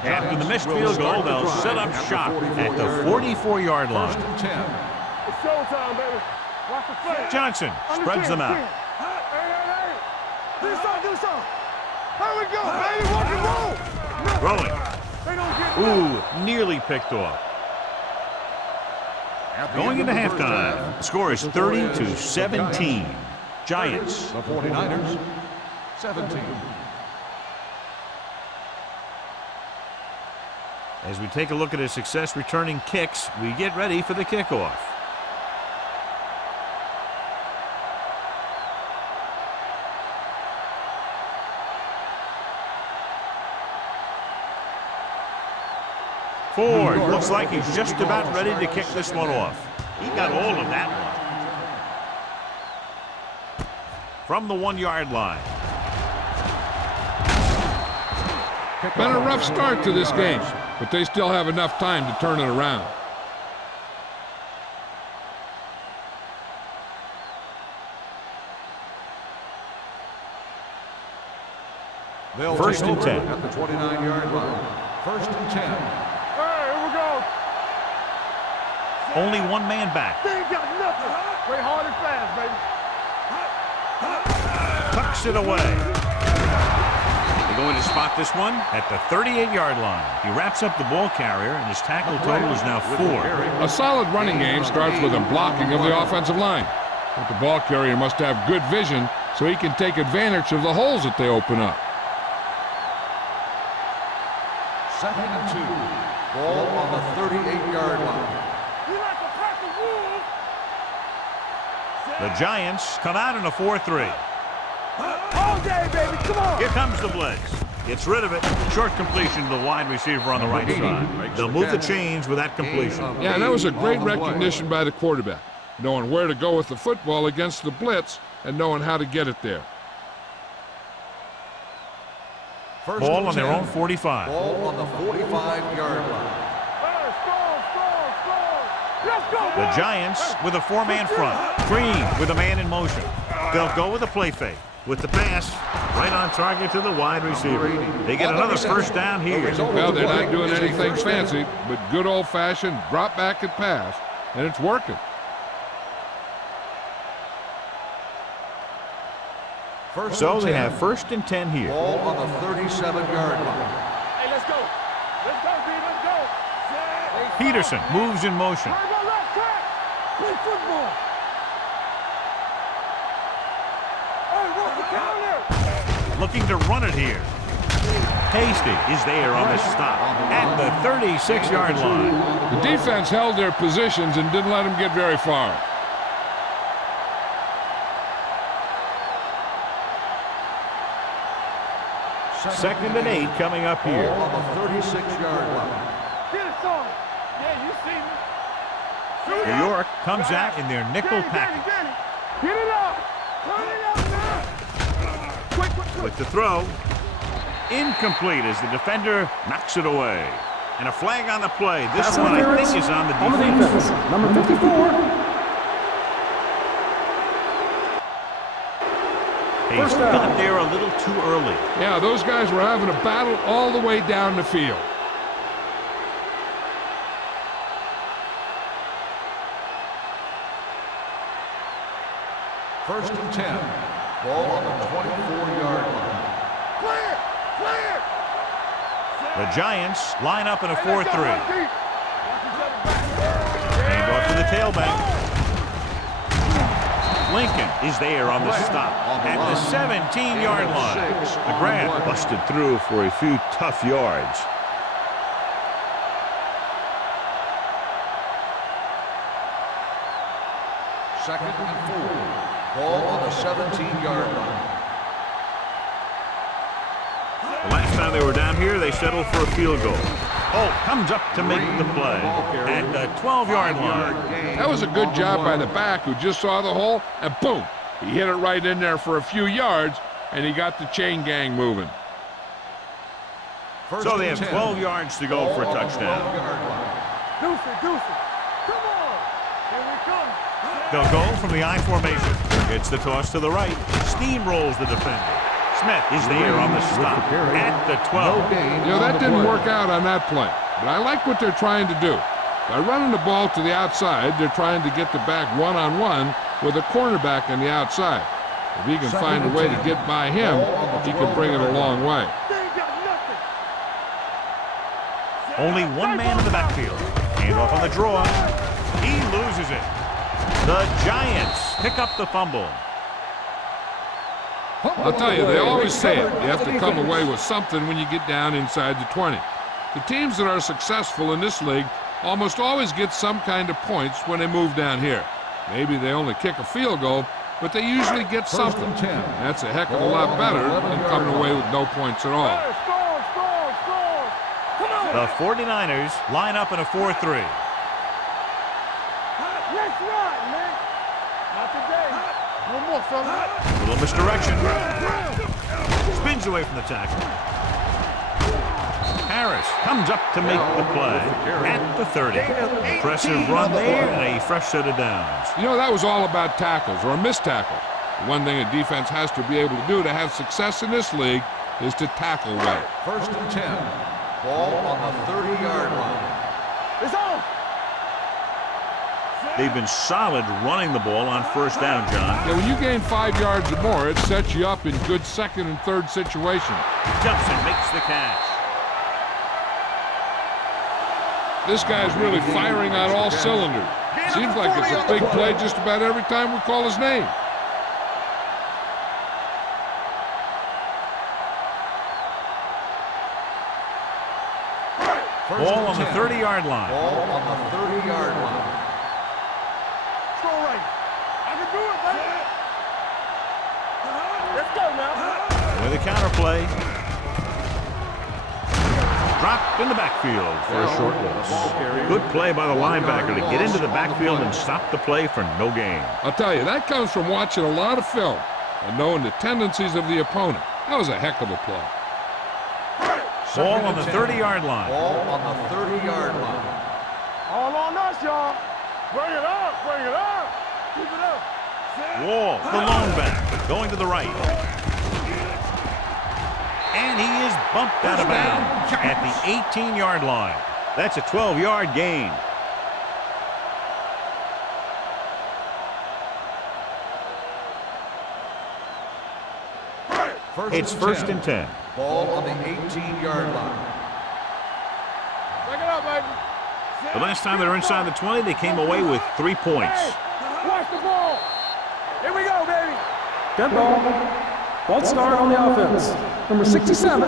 After the missed field goal, they'll set up shop at the 44-yard line. It's showtime, baby. Watch the play. Johnson spreads them out. Hey. Do something. Here we go, baby. Walk and roll. Throwing. They don't get Ooh, nearly picked off. Going into halftime, the score is 30-17. Giants. The 49ers, 17. As we take a look at his success returning kicks, we get ready for the kickoff. Ford looks like he's just about ready to kick this one off. He got all of that one. From the 1-yard line. Been a rough start to this game, but they still have enough time to turn it around. First and 10. At the 29-yard line. First and 10. Hey, here we go. Only one man back. They ain't got nothing. Play hard and fast, baby. Tucks it away. They're going to spot this one at the 38-yard line. He wraps up the ball carrier, and his tackle total is now 4. A solid running game starts with a blocking of the offensive line. But the ball carrier must have good vision so he can take advantage of the holes that they open up. Second and 2. Ball on the 38-yard line. You like to pack the rules. The Giants come out in a 4-3. All day, baby. Come on. Here comes the blitz. Gets rid of it. Short completion to the wide receiver on the right side. They'll move the chains with that completion. Yeah, and that was a great recognition by the quarterback, knowing where to go with the football against the blitz and knowing how to get it there. Ball on their own 45. Ball on the 45-yard line. Hey, score. Let's go. The Giants with a 4-man front. Green with a man in motion. They'll go with a play fake. With the pass, right on target to the wide receiver. They get another first down here. Well, they're not doing anything fancy, but good old-fashioned drop back and pass, and it's working. So they have first and 10 here. Ball on the 37-yard line. Hey, let's go. Let's go, B. Let's go. Peterson moves in motion. Turn my left track. Play football. Hey, what's the down there? Looking to run it here. Hasty is there on the stop at the 36-yard line. The defense held their positions and didn't let them get very far. Second and 8 coming up here. Ball on the 36-yard line. Get it, son. Yeah, you see me. New York comes out in their nickel package. Get it up. Turn it up now. Quick. With the throw, incomplete as the defender knocks it away. And a flag on the play. This Pass one, I interference think, is on the on the defense. defense. Number 54. He got there a little too early. Yeah, those guys were having a battle all the way down the field. First and 10. Ball on the 24-yard line. Clear. The Giants line up in a 4-3. Hand off to the tailback. Lincoln is there on the stop at the 17-yard line. McGrath busted through for a few tough yards. Second and 4. Ball on the 17-yard line. The last time they were down here, they settled for a field goal. Holt comes up to make the play at the 12-yard line. That was a good job by the back who just saw the hole, and boom, he hit it right in there for a few yards, and he got the chain gang moving. So they have 12 yards to go for a touchdown. Deuce it. Come on. Here we come. They'll go from the I formation. Gets the toss to the right. Steamrolls the defender. Smith is there on the stop at the 12. You know, that didn't work out on that play, but I like what they're trying to do. By running the ball to the outside, they're trying to get the back one-on-one with a cornerback on the outside. If he can find a way to get by him, he can bring it a long way. Only one man in the backfield. Hand off on the draw. He loses it. The Giants pick up the fumble. I'll tell you, they always say it. You have to come away with something when you get down inside the 20. The teams that are successful in this league almost always get some kind of points when they move down here. Maybe they only kick a field goal, but they usually get something. That's a heck of a lot better than coming away with no points at all. The 49ers line up in a 4-3. Let's run, man. Not today. No more, fella. Little misdirection. Spins away from the tackle. Harris comes up to make the play at the 30. Impressive run there and a fresh set of downs. You know, that was all about tackles or missed tackles. The one thing a defense has to be able to do to have success in this league is to tackle well. First and 10. Ball on the 30-yard line. It's on. They've been solid running the ball on first down, John. Yeah, when you gain 5 yards or more, it sets you up in good second and third situations. Johnson makes the catch. This guy's really firing on all cylinders. Seems like it's a big play just about every time we call his name. Ball on the 30-yard line. Ball on the 30-yard line. Throw right. I can do it, man. Let's go now. With a counterplay. Dropped in the backfield for a short loss. Good play by the linebacker to get into the backfield and stop the play for no gain. I'll tell you, that comes from watching a lot of film and knowing the tendencies of the opponent. That was a heck of a play. Ball on the 30-yard line. Ball on the 30-yard line. All on us, y'all. Bring it up. Keep it up. Wall, the lone back, going to the right. And he is bumped out of bounds at the 18-yard line. That's a 12-yard gain. It's first and 10. Ball on the 18-yard line. Bring it up, baby. The last time they were inside the 20, they came away with 3 points. Watch the ball. Here we go, baby. Dead ball. False start on the offense. Number 67.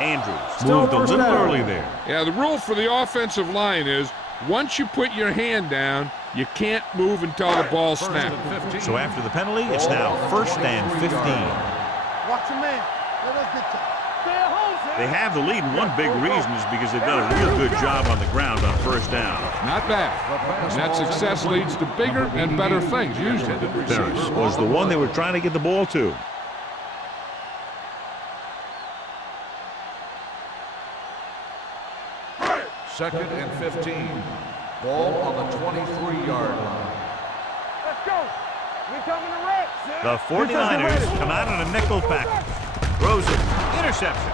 Andrews Still moved a first little down. early there. Yeah, the rule for the offensive line is once you put your hand down, you can't move until the ball snaps. So after the penalty, it's now first and 15. Watch your man. Let us get to stay at home, Sam. They have the lead, and one big reason is because they've done a real good job on the ground on first down. Not bad. And that success leads to bigger and better things, usually. Harris was the one they were trying to get the ball to. Second and 15. Ball on the 23-yard line. Let's go. We coming to wreck. The 49ers come out in a nickel package. Throws it. Interception.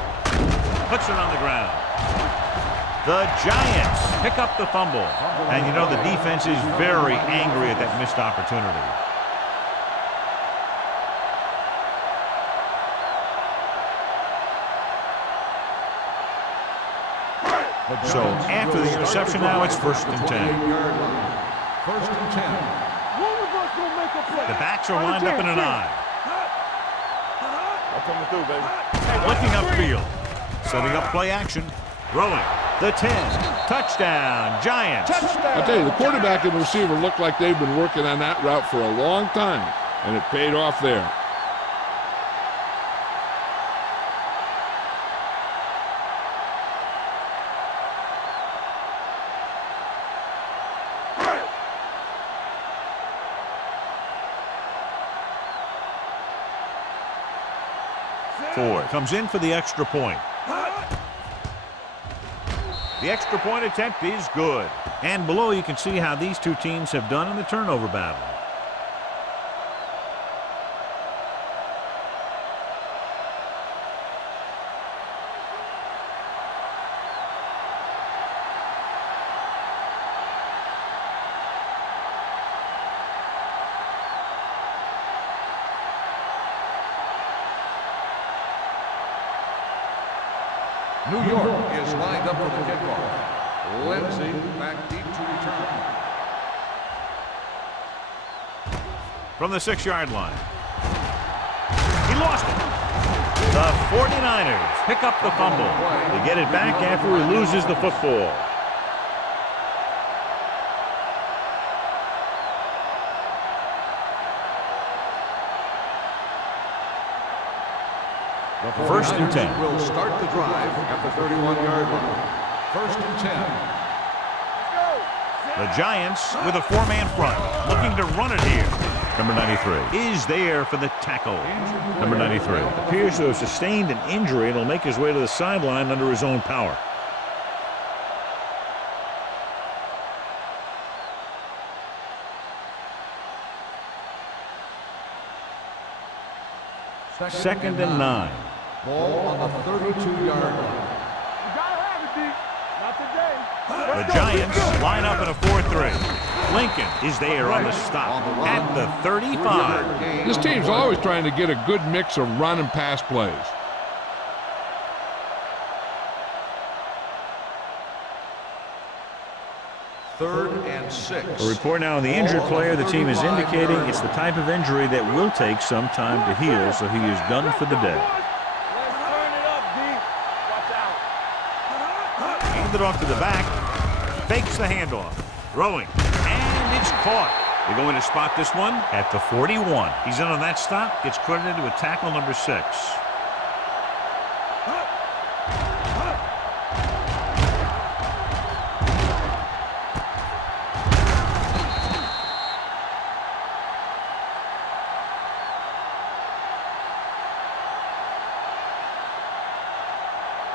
Puts it on the ground. The Giants pick up the fumble. And you know the defense is very angry at that missed opportunity. So after the interception now, it's first and 10. First and 10. One of us gonna make a play. The backs are lined up in an eye. I'm coming through, baby. Looking upfield. Setting up play action. Throwing. The 10. Touchdown, Giants. I'll tell you, the quarterback and the receiver look like they've been working on that route for a long time, and it paid off there. Ford comes in for the extra point. The extra point attempt is good. And below you can see how these two teams have done in the turnover battle. New York is lined up for the kickoff. Lindsay back deep to return. From the 6-yard line. He lost it. The 49ers pick up the fumble. They get it back after he loses the football. First and 10. Will start the drive at the 31-yard line. First and 10. The Giants with a 4-man front, looking to run it here. Number 93 is there for the tackle. Number 93 appears to have sustained an injury and will make his way to the sideline under his own power. Second and 9. Ball on the 32-yard line. The Giants line up in a 4-3. Lincoln is there on the stop at the 35. This team's always trying to get a good mix of run and pass plays. Third and 6. A report now on the injured player. The team is indicating it's the type of injury that will take some time to heal, so he is done for the day. Handed off to the back. Fakes the handoff. Throwing. And it's caught. They're going to spot this one at the 41. He's in on that stop. Gets credited with tackle number 6.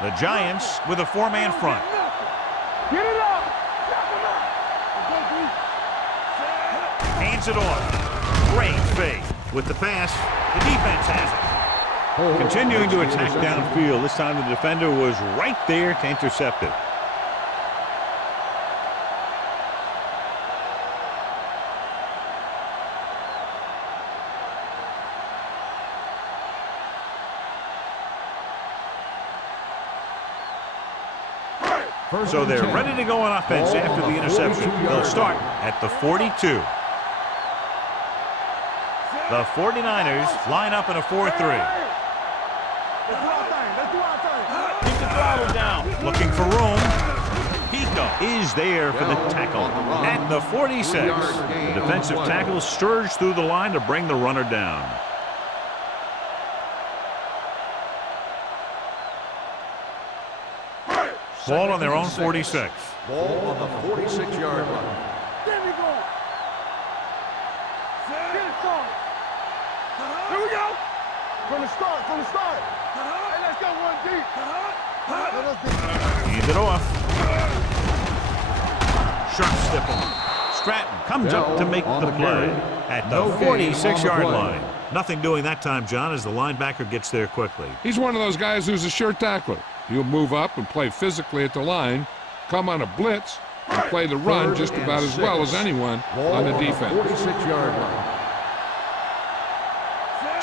The Giants with a 4-man front. Get it up! Hands it off. Great fake. With the pass, the defense has it. Continuing to attack downfield. This time the defender was right there to intercept it. So they're ready to go on offense after the interception. They'll start at the 42. The 49ers line up in a 4-3. Keep the throttle down. Looking for room. Pico is there for the tackle at the 46. The defensive tackle surged through the line to bring the runner down. Ball on their own 46. Ball on the 46-yard line. There we go. Get it started. Here we go. From the start, Hey, let's go one deep. Let us deep. Hand it off. Sharp step on. Stratton comes up to make the play at the 46-yard line. Nothing doing that time, John, as the linebacker gets there quickly. He's one of those guys who's a sure tackler. He'll move up and play physically at the line, come on a blitz, and play the run just about as well as anyone on the defense. 46-yard line.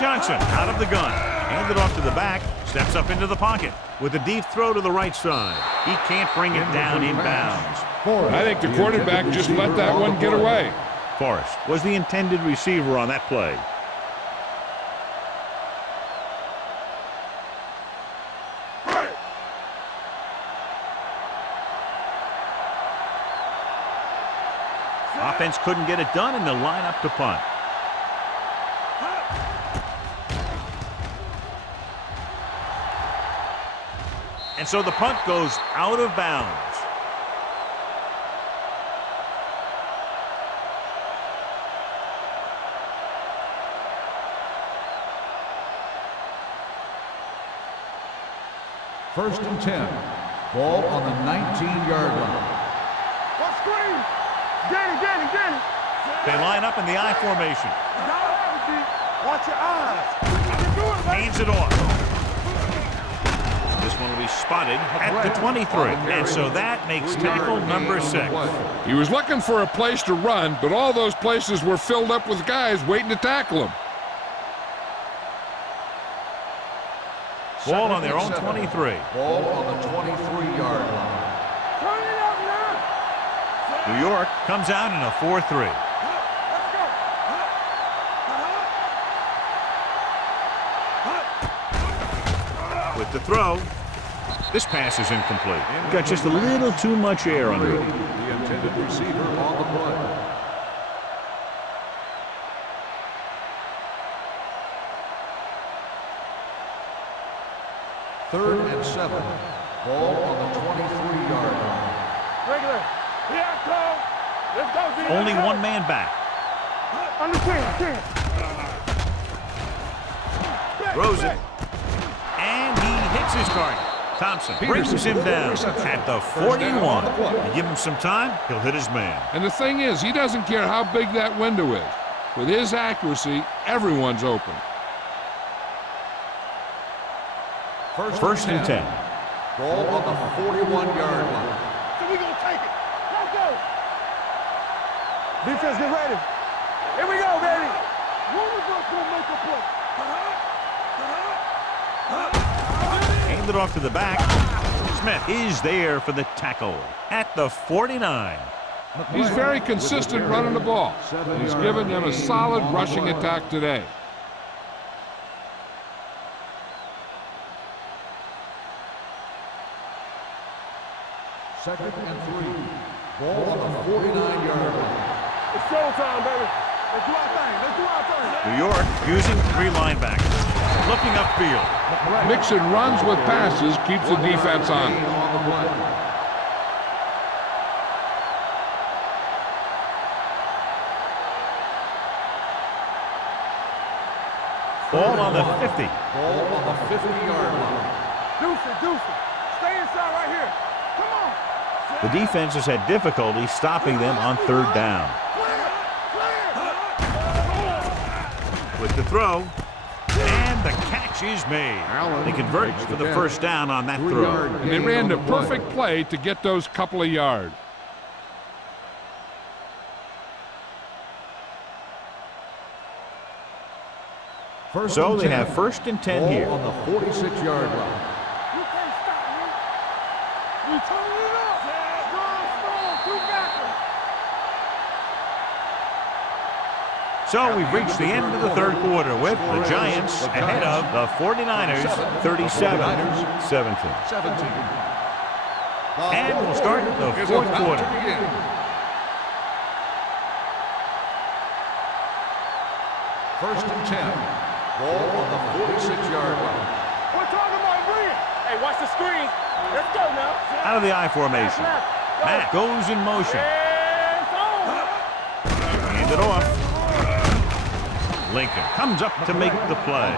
Johnson out of the gun. Handed off to the back. Steps up into the pocket with a deep throw to the right side. He can't bring it down inbounds. I think the quarterback just let that one get away. Forrest was the intended receiver on that play. Offense couldn't get it done, and they'll line up to punt. And so the punt goes out of bounds. First and 10. Ball on the 19-yard line. What screen? Get it. They line up in the I formation. Watch your eyes. You do it, man. Hands it off. This one will be spotted at the 23. And so that makes tackle number 6. He was looking for a place to run, but all those places were filled up with guys waiting to tackle him. Ball on their own 23. Ball on the 23-yard line. Turn it up now. New York comes out in a 4-3. With the throw, this pass is incomplete. Got just a little too much air under it. The intended receiver on the play. Third and 7. Ball on the 23-yard line. Regular. Here I come. Let's go, D. Only one man back. Understand. Throws it. And he hits his target. Thompson brings him down at the 41. You give him some time, he'll hit his man. And the thing is, he doesn't care how big that window is. With his accuracy, everyone's open. First and 10. Ball on the 41-yard line. So we gonna take it. Let's go. Defense, get ready. Here we go, baby. One of us gonna make a play. Aimed it off to the back. Smith is there for the tackle at the 49. He's very consistent running the ball. He's given them a solid rushing attack today. Second and 3. Ball on the 49-yard line. It's showtime, baby. Let's do our thing. New York using 3 linebackers. Looking upfield. Mixing runs with passes keeps the defense on. Ball on the 50. Ball on the 50-yard line. Deuce. Stay inside right here. Come on. The defense has had difficulty stopping them on 3rd down. With the throw, and the catch is made. They convert for the first down on that throw. And they ran the perfect play to get those couple of yards. So they have first and 10 here. On the 46-yard line. You can't stop me. We turn it up. Strong, two backers. So we've reached the end of the 3rd quarter with the Giants ahead of the 49ers 37-17. And we'll start the 4th quarter. First and 10. Ball on the 46-yard line. We're talking about bring it. Hey, watch the screen. Let's go now. Out of the I formation. Matt goes in motion. Hand it off. Lincoln comes up to make the play.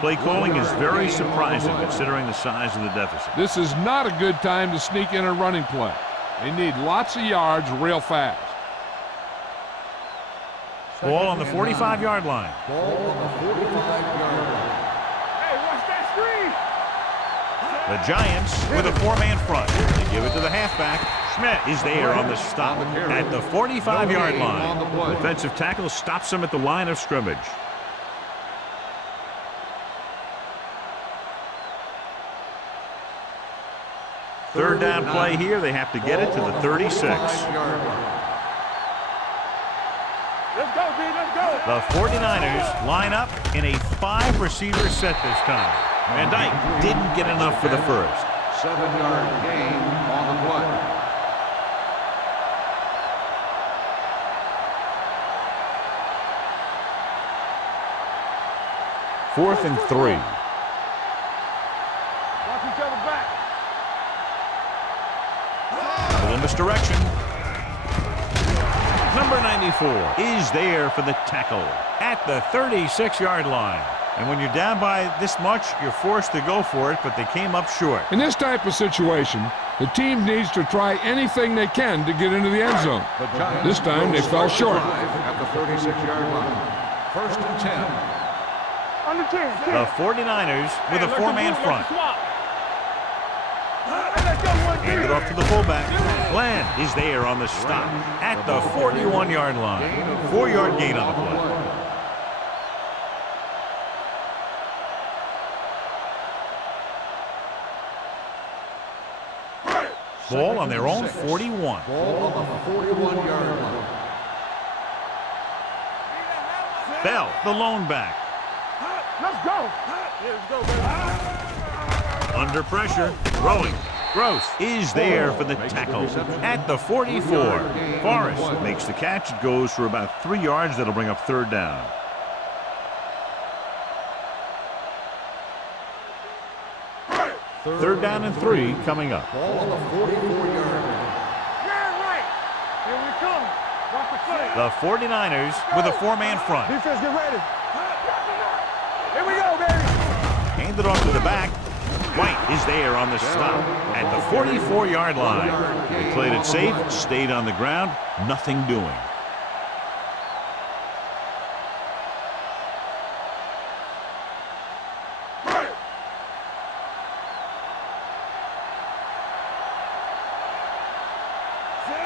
Play calling is very surprising considering the size of the deficit. This is not a good time to sneak in a running play. They need lots of yards real fast. Ball on the 45-yard line. Ball on the 45-yard line. Hey, watch that screen. The Giants with a 4-man front. They give it to the halfback. Schmidt is there on the stop at the 45-yard line. Defensive tackle stops him at the line of scrimmage. Third down play here. They have to get it to the 36. Let's go, D. Let's go. The 49ers line up in a 5-receiver set this time. Van Dyke didn't get enough for the first. 7-yard gain on the play. 4th and 3. Watch each other back. A little misdirection. Number 94 is there for the tackle at the 36-yard line. And when you're down by this much, you're forced to go for it, but they came up short. In this type of situation, the team needs to try anything they can to get into the end zone. This time they fell short. At the 36-yard line. 1st and 10. Under 10. The 49ers with a 4-man front. Hand it off to the fullback. Glenn is there on the stop at the 41-yard line. 4-yard gain on the play. Ball on their own 41. Ball on the 41-yard line. Bell, the lone back. Let's go. Yeah, let's go, baby. Under pressure, throwing. Gross is there for the tackle at the 44. Forrest makes the catch. It goes for about 3 yards. That'll bring up 3rd down. Third down and 3 coming up. Ball on the 44-yard line. Yeah, right. Here we come. Watch the footing. The 49ers with a 4-man front. Defense, get ready. Here we go, baby. Handed off to the back. White is there on the stop at the 44-yard line. They played it safe, stayed on the ground, nothing doing.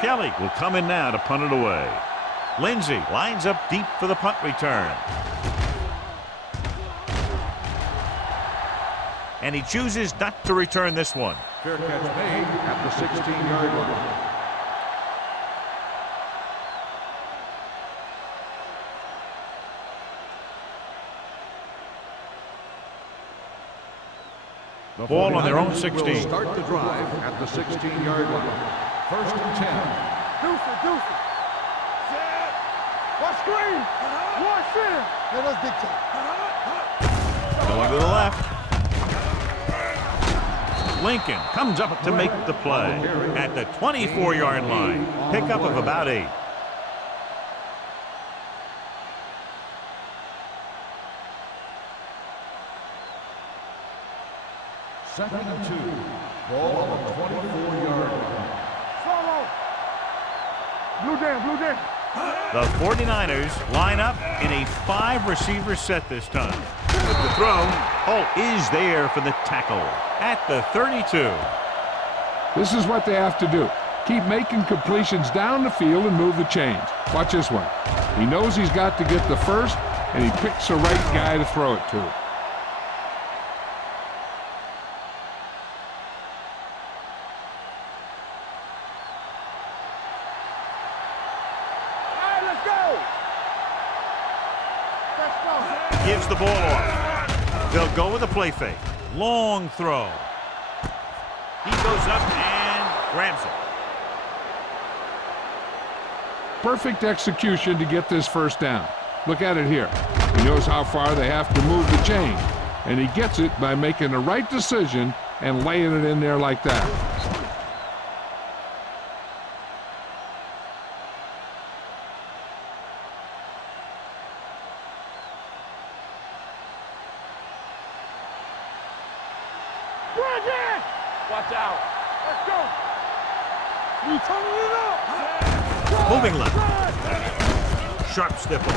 Kelly will come in now to punt it away. Lindsey lines up deep for the punt return. And he chooses not to return this one. Fair catch made at the 16-yard line. The Ball on their own 49ers 16. will start the drive at the 16-yard line. 1st and 10. Deuce. Set. Watch screen. Watch center. Yeah, that's big time. Going to the left. Lincoln comes up to make the play at the 24-yard line. Pickup of about 8. Second and 2. Ball on the 24-yard line. Solo. Blue down. The 49ers line up in a 5-receiver set this time. With the throw, Holt is there for the tackle at the 32. This is what they have to do. Keep making completions down the field and move the chains. Watch this one. He knows he's got to get the first, and he picks the right guy to throw it to. Gives the ball off. They'll go with a play fake. Long throw. He goes up and grabs it. Perfect execution to get this first down. Look at it here. He knows how far they have to move the chain, and he gets it by making the right decision and laying it in there like that. Watch out. Let's go. We turning it up. Moving left. Sharp step on.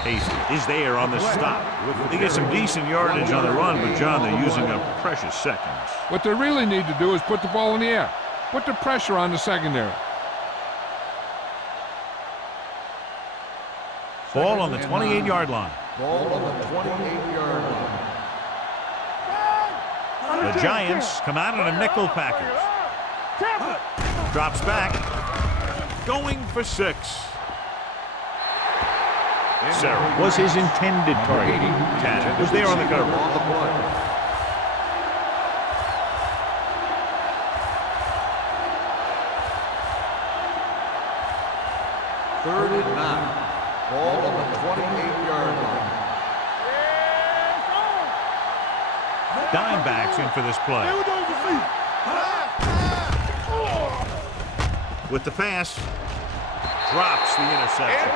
Hasty is there on the stop. They get some decent yardage on the run, but John, they're using up precious seconds. What they really need to do is put the ball in the air. Put the pressure on the secondary. Ball on the 28-yard line. Ball on the 28-yard line. The Giants come out in a nickel package. Drops back. Going for 6. Sarah was his intended target. Tad was there on the cover. On the play. Third and 9. Ball on the 28-yard line. dime backs in for this play. With the pass, drops the interception.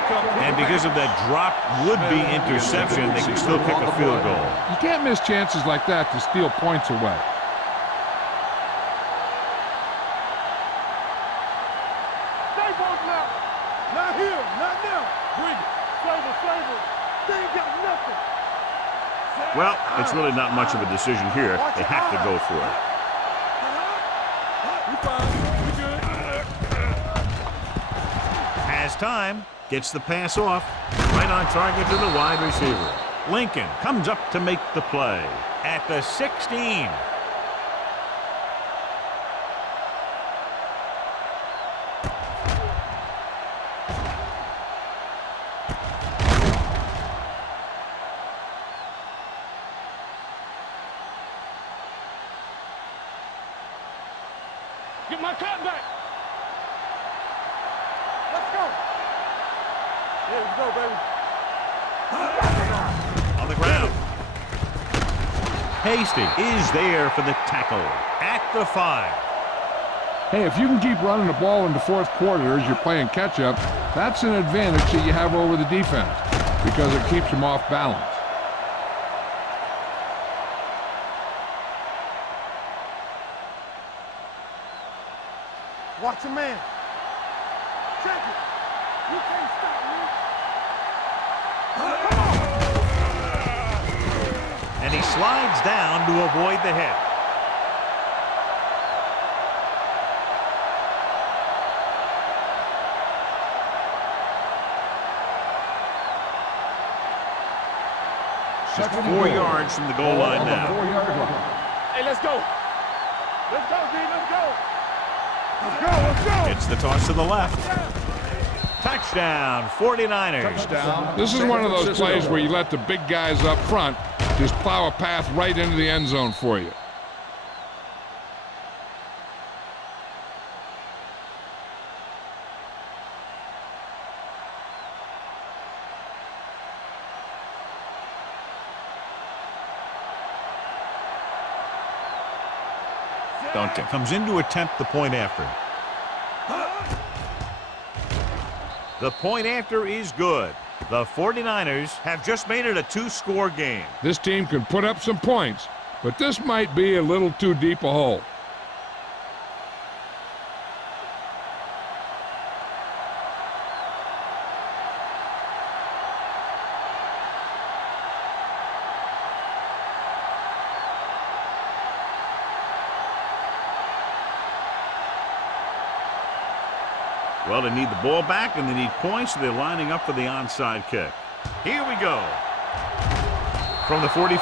And because of that drop would-be interception, they can still kick a field goal. You can't miss chances like that to steal points away. Stay both now. Not here, not now. Bring it. Save it. They ain't got nothing. Well, it's really not much of a decision here. They have to go for it. We fine. We good. Has time, gets the pass off, right on target to the wide receiver. Lincoln comes up to make the play at the 16. Get my cut back. Let's go. There we go, baby. On the ground. Hasty is there for the tackle at the 5. Hey, if you can keep running the ball in the fourth quarter as you're playing catch-up, that's an advantage that you have over the defense because it keeps them off balance. Watch your man. Check it. You can't stop me. And he slides down to avoid the hit. Just 4 yards from the goal line now. 4-yard line. Hey, let's go. Let's go, D. Let's go. Let's go. It's the toss to the left. Touchdown, 49ers. Touchdown. This is one of those plays where you let the big guys up front just plow a path right into the end zone for you. Duncan comes in to attempt the point after. The point after is good. The 49ers have just made it a 2-score game. This team can put up some points, but this might be a little too deep a hole. Well, they need the ball back, and they need points, so they're lining up for the onside kick. Here we go. From the 44.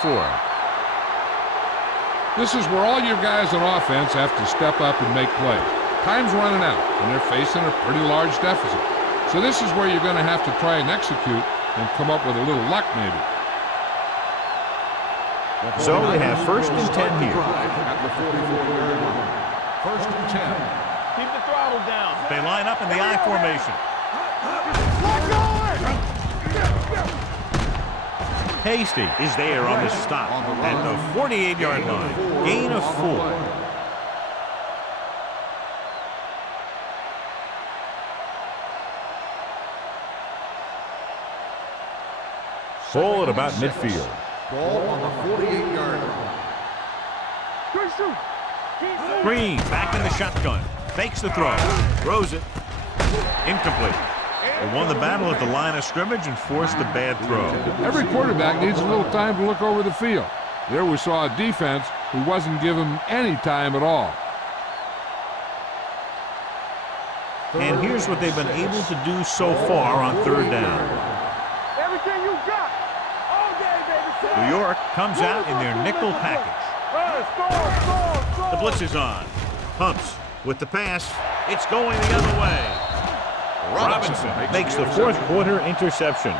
This is where all your guys on offense have to step up and make plays. Time's running out, and they're facing a pretty large deficit. So this is where you're going to have to try and execute and come up with a little luck, maybe. So they have 1st and 10 here. At the 44-yard line. 1st and 10. Keep the throttle down. They line up in the I formation. Hasty is there on the stop at the 48-yard line. Gain of 4. Ball at about midfield. Ball on the 48-yard line. Good shoot. Green back in the shotgun. Fakes the throw. Throws it. Incomplete. They won the battle at the line of scrimmage and forced a bad throw. Every quarterback needs a little time to look over the field. There we saw a defense who wasn't given any time at all. And here's what they've been able to do so far on 3rd down. Everything you got. All day, baby. New York comes out in their nickel package. Score. The blitz is on. Pumps with the pass. It's going the other way. Robinson makes the 4th quarter interception.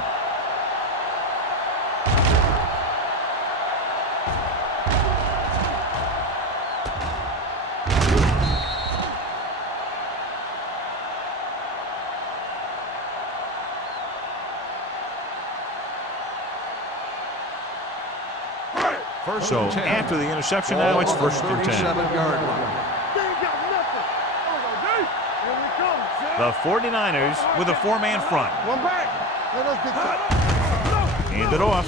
First So and 10. after the interception, now it's Ball on first the and 10. 37-yard line. They ain't got nothing. Here we come. The 49ers with a four-man front. One back. Let us get top. Hand it off.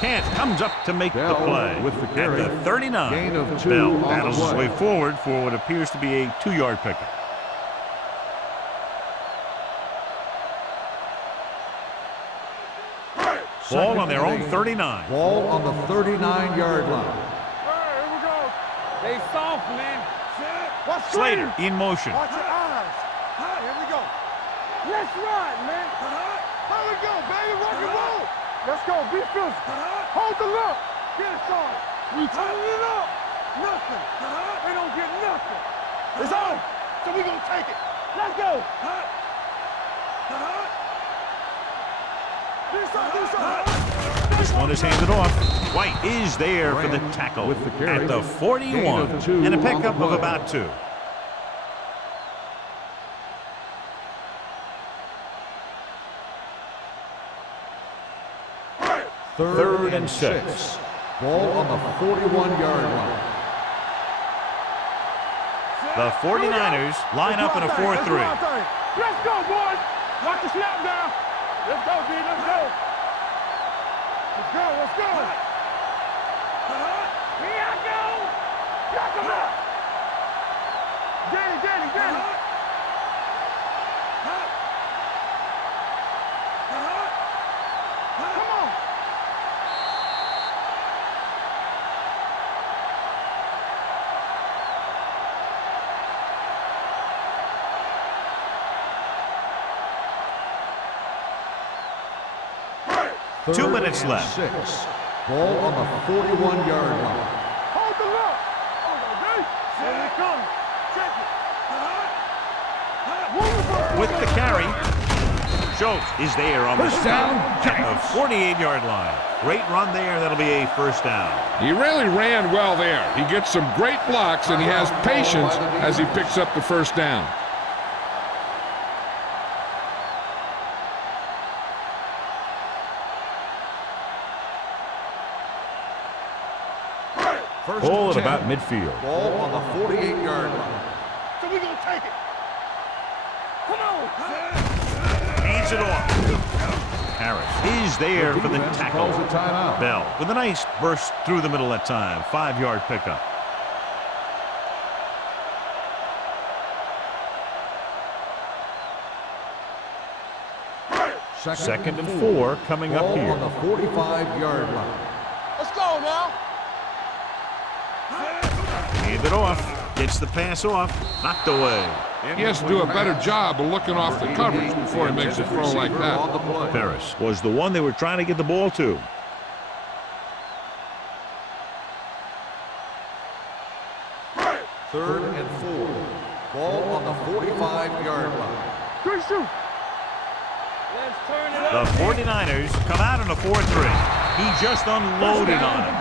Kent comes up to make the Bell play. with the carry. At the 39. Gain of 2 Bell on the battles his play. way forward for what appears to be a 2-yard pickup. Ball on their own 39. Ball on the 39-yard line. All right, here we go. They soft, man. Watch Slater screen. in motion. Watch your eyes. Here we go. Let's ride, man. How we go, baby? Rock and roll. Let's go. Be physical. Hold the look. Get it started. We turning it up. Nothing. They don't get nothing. It's on. So we gonna take it. Let's go. This one is handed off. White is there for the tackle with the carry. at the 41. Gain of 2 And a on the pickup of play. about 2. Third and 6. Ball on the 41-yard line. The 49ers line up in a 4-3. Let's go, boys. Watch the snap down. Let's go, D. Let's go. Let's go. Let's go. Here I go. Lock him up. Danny. Come on. Third 2 minutes and left. 6. Ball on the 41-yard line. Hold the look. Here we come. Check it. With the carry, Schultz is there on the First stop down, at the 48-yard line. Great run there. That'll be a first down. He really ran well there. He gets some great blocks, and he has patience as he picks up the first down. First Ball and at 10. about midfield. Ball on the 48-yard line. So we gonna take it. Come on. Hands it off. Harris is there for the Defense tackle. calls a timeout. Bell with a nice burst through the middle that time. 5-yard pickup. Second and 4 coming up Ball here. on the 45-yard line. Let's go now. Hand it off. Gets the pass off. Knocked away. He has to do a better job of looking off the coverage before he makes a throw like On that. the play. Ferris was the one they were trying to get the ball to. Third and 4. Ball on the 45-yard line. Good shoot. Let's turn it The up. 49ers come out in a 4-3. He just unloaded on him.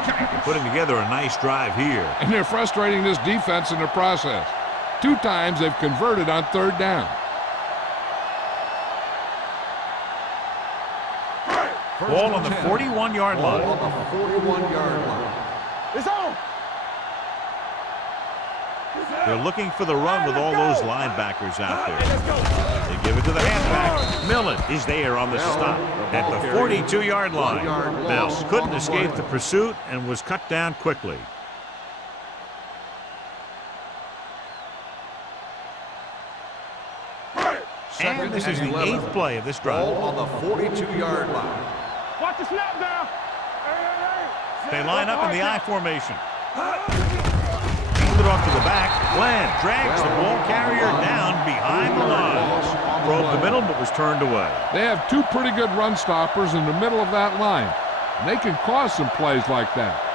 Putting together a nice drive here. And they're frustrating this defense in the process. 2 times they've converted on third down. First Ball and on the 10. 41-yard Ball line. on the 41-yard line. It's on. They're looking for the run with all those linebackers out there. They give it to the halfback. Millen is there on the stop at the 42-yard line. Bell couldn't escape the pursuit and was cut down quickly. And this is the 8th play of this drive. Ball on the 42-yard line. Watch the snap down. They line up in the I formation. Handed off to the back. Glenn drags the ball carrier down behind the line. Probed the middle, but was turned away. They have 2 pretty good run stoppers in the middle of that line. And they can cause some plays like that.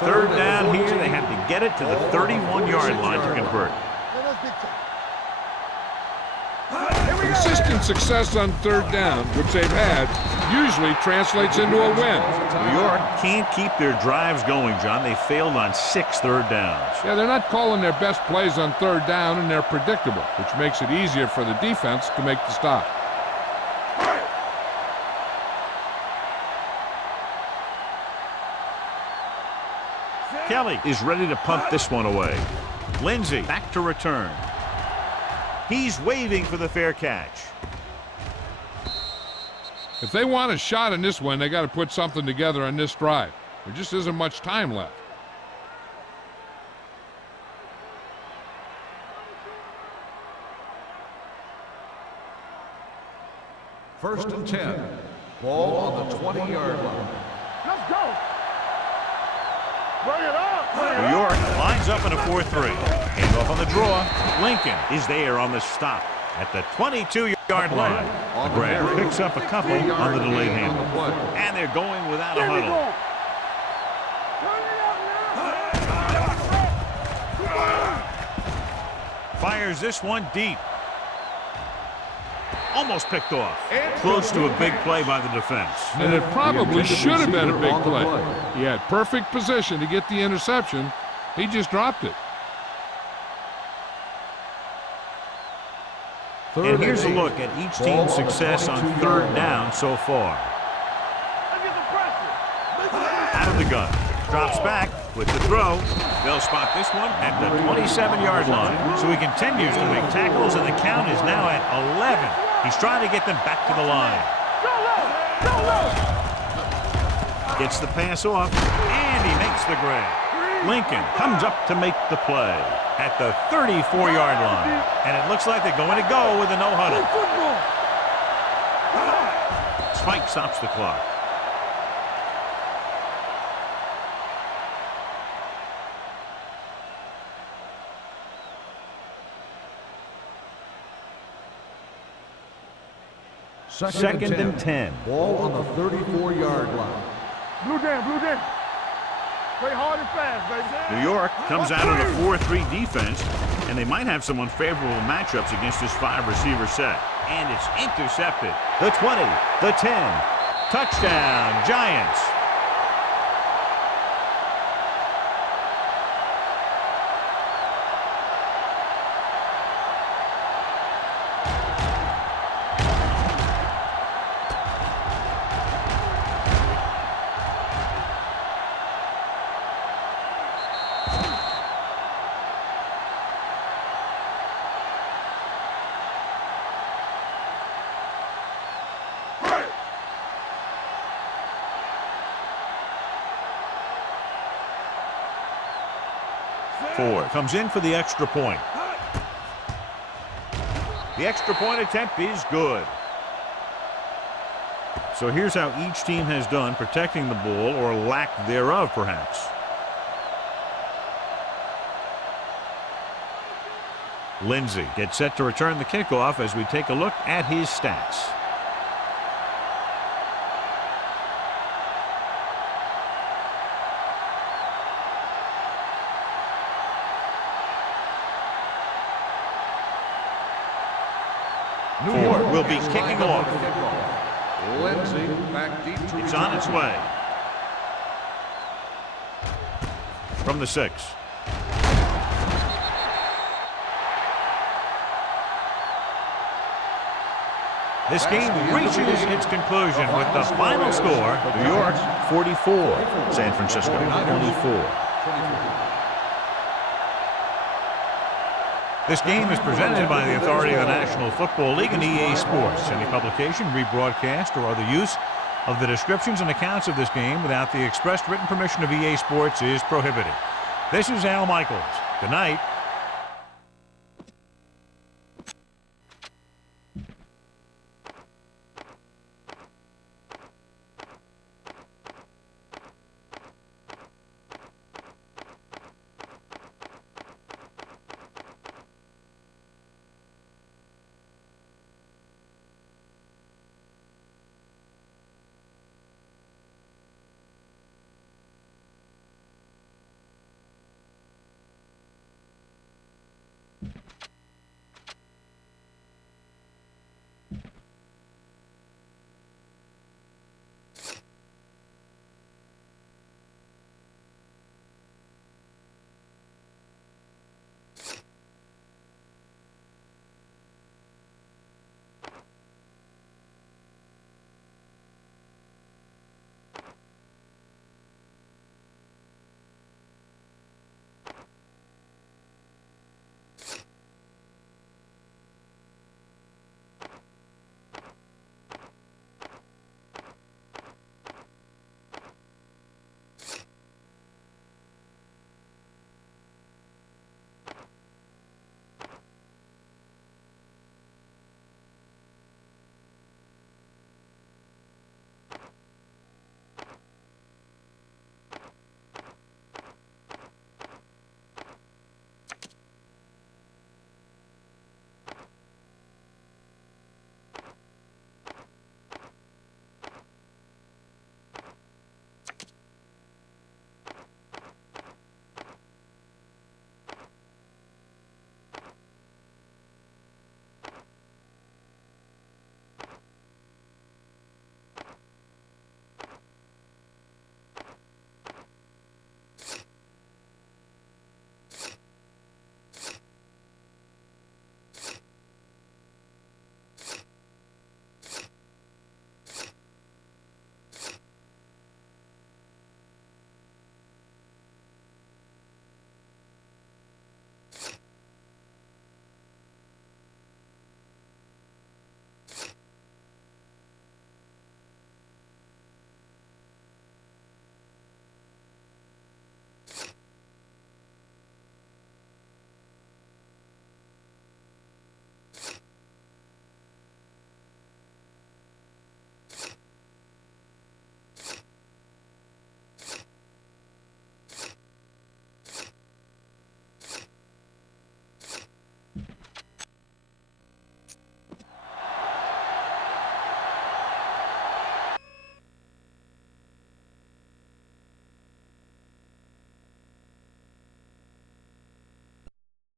Third down here. They have to get it to the 31-yard line to convert. Consistent success on third down, which they've had, usually translates into a win. New York can't keep their drives going, John. They failed on 6 third downs. Yeah, they're not calling their best plays on third down, and they're predictable, which makes it easier for the defense to make the stop. Kelly is ready to punt this one away. Lindsay back to return. He's waving for the fair catch. If they want a shot in this one, they got to put something together on this drive. There just isn't much time left. First and 10. Ball on the 20-yard line. Let's go. Bring it up. New York lines up in a 4-3. Handoff on the draw. Lincoln is there on the stop at the 22-yard line. The grab picks up a couple on the delayed handle. And they're going without a huddle. Fires this one deep. Almost picked off. Close to a big play by the defense. And it probably should have been a big play. He had perfect position to get the interception. He just dropped it. And here's a look at each team's success on third down so far. Out of the gun. Drops back with the throw. They'll spot this one at the 27-yard line. So he continues to make tackles, and the count is now at 11. He's trying to get them back to the line. Gets the pass off, and he makes the grab. Lincoln comes up to make the play at the 34-yard line. And it looks like they're going to go with a no-huddle. Spike stops the clock. Second and 10. Ball on the 34-yard line. Blue down. Play hard and fast, baby. New York comes out on a 4-3 defense, and they might have some unfavorable matchups against this 5-receiver set. And it's intercepted. The 20, the 10. Touchdown, Giants. Ford comes in for the extra point. The extra point attempt is good. So here's how each team has done protecting the ball, or lack thereof, perhaps. Lindsay gets set to return the kickoff as we take a look at his stats. New York will be kicking off. Lindsay back deep to It's on its way. From the 6. This game reaches its conclusion with the final score. New York 44, San Francisco 24. This game is presented by the authority of the National Football League and EA Sports. Any publication, rebroadcast, or other use of the descriptions and accounts of this game without the expressed written permission of EA Sports is prohibited. This is Al Michaels. Good night.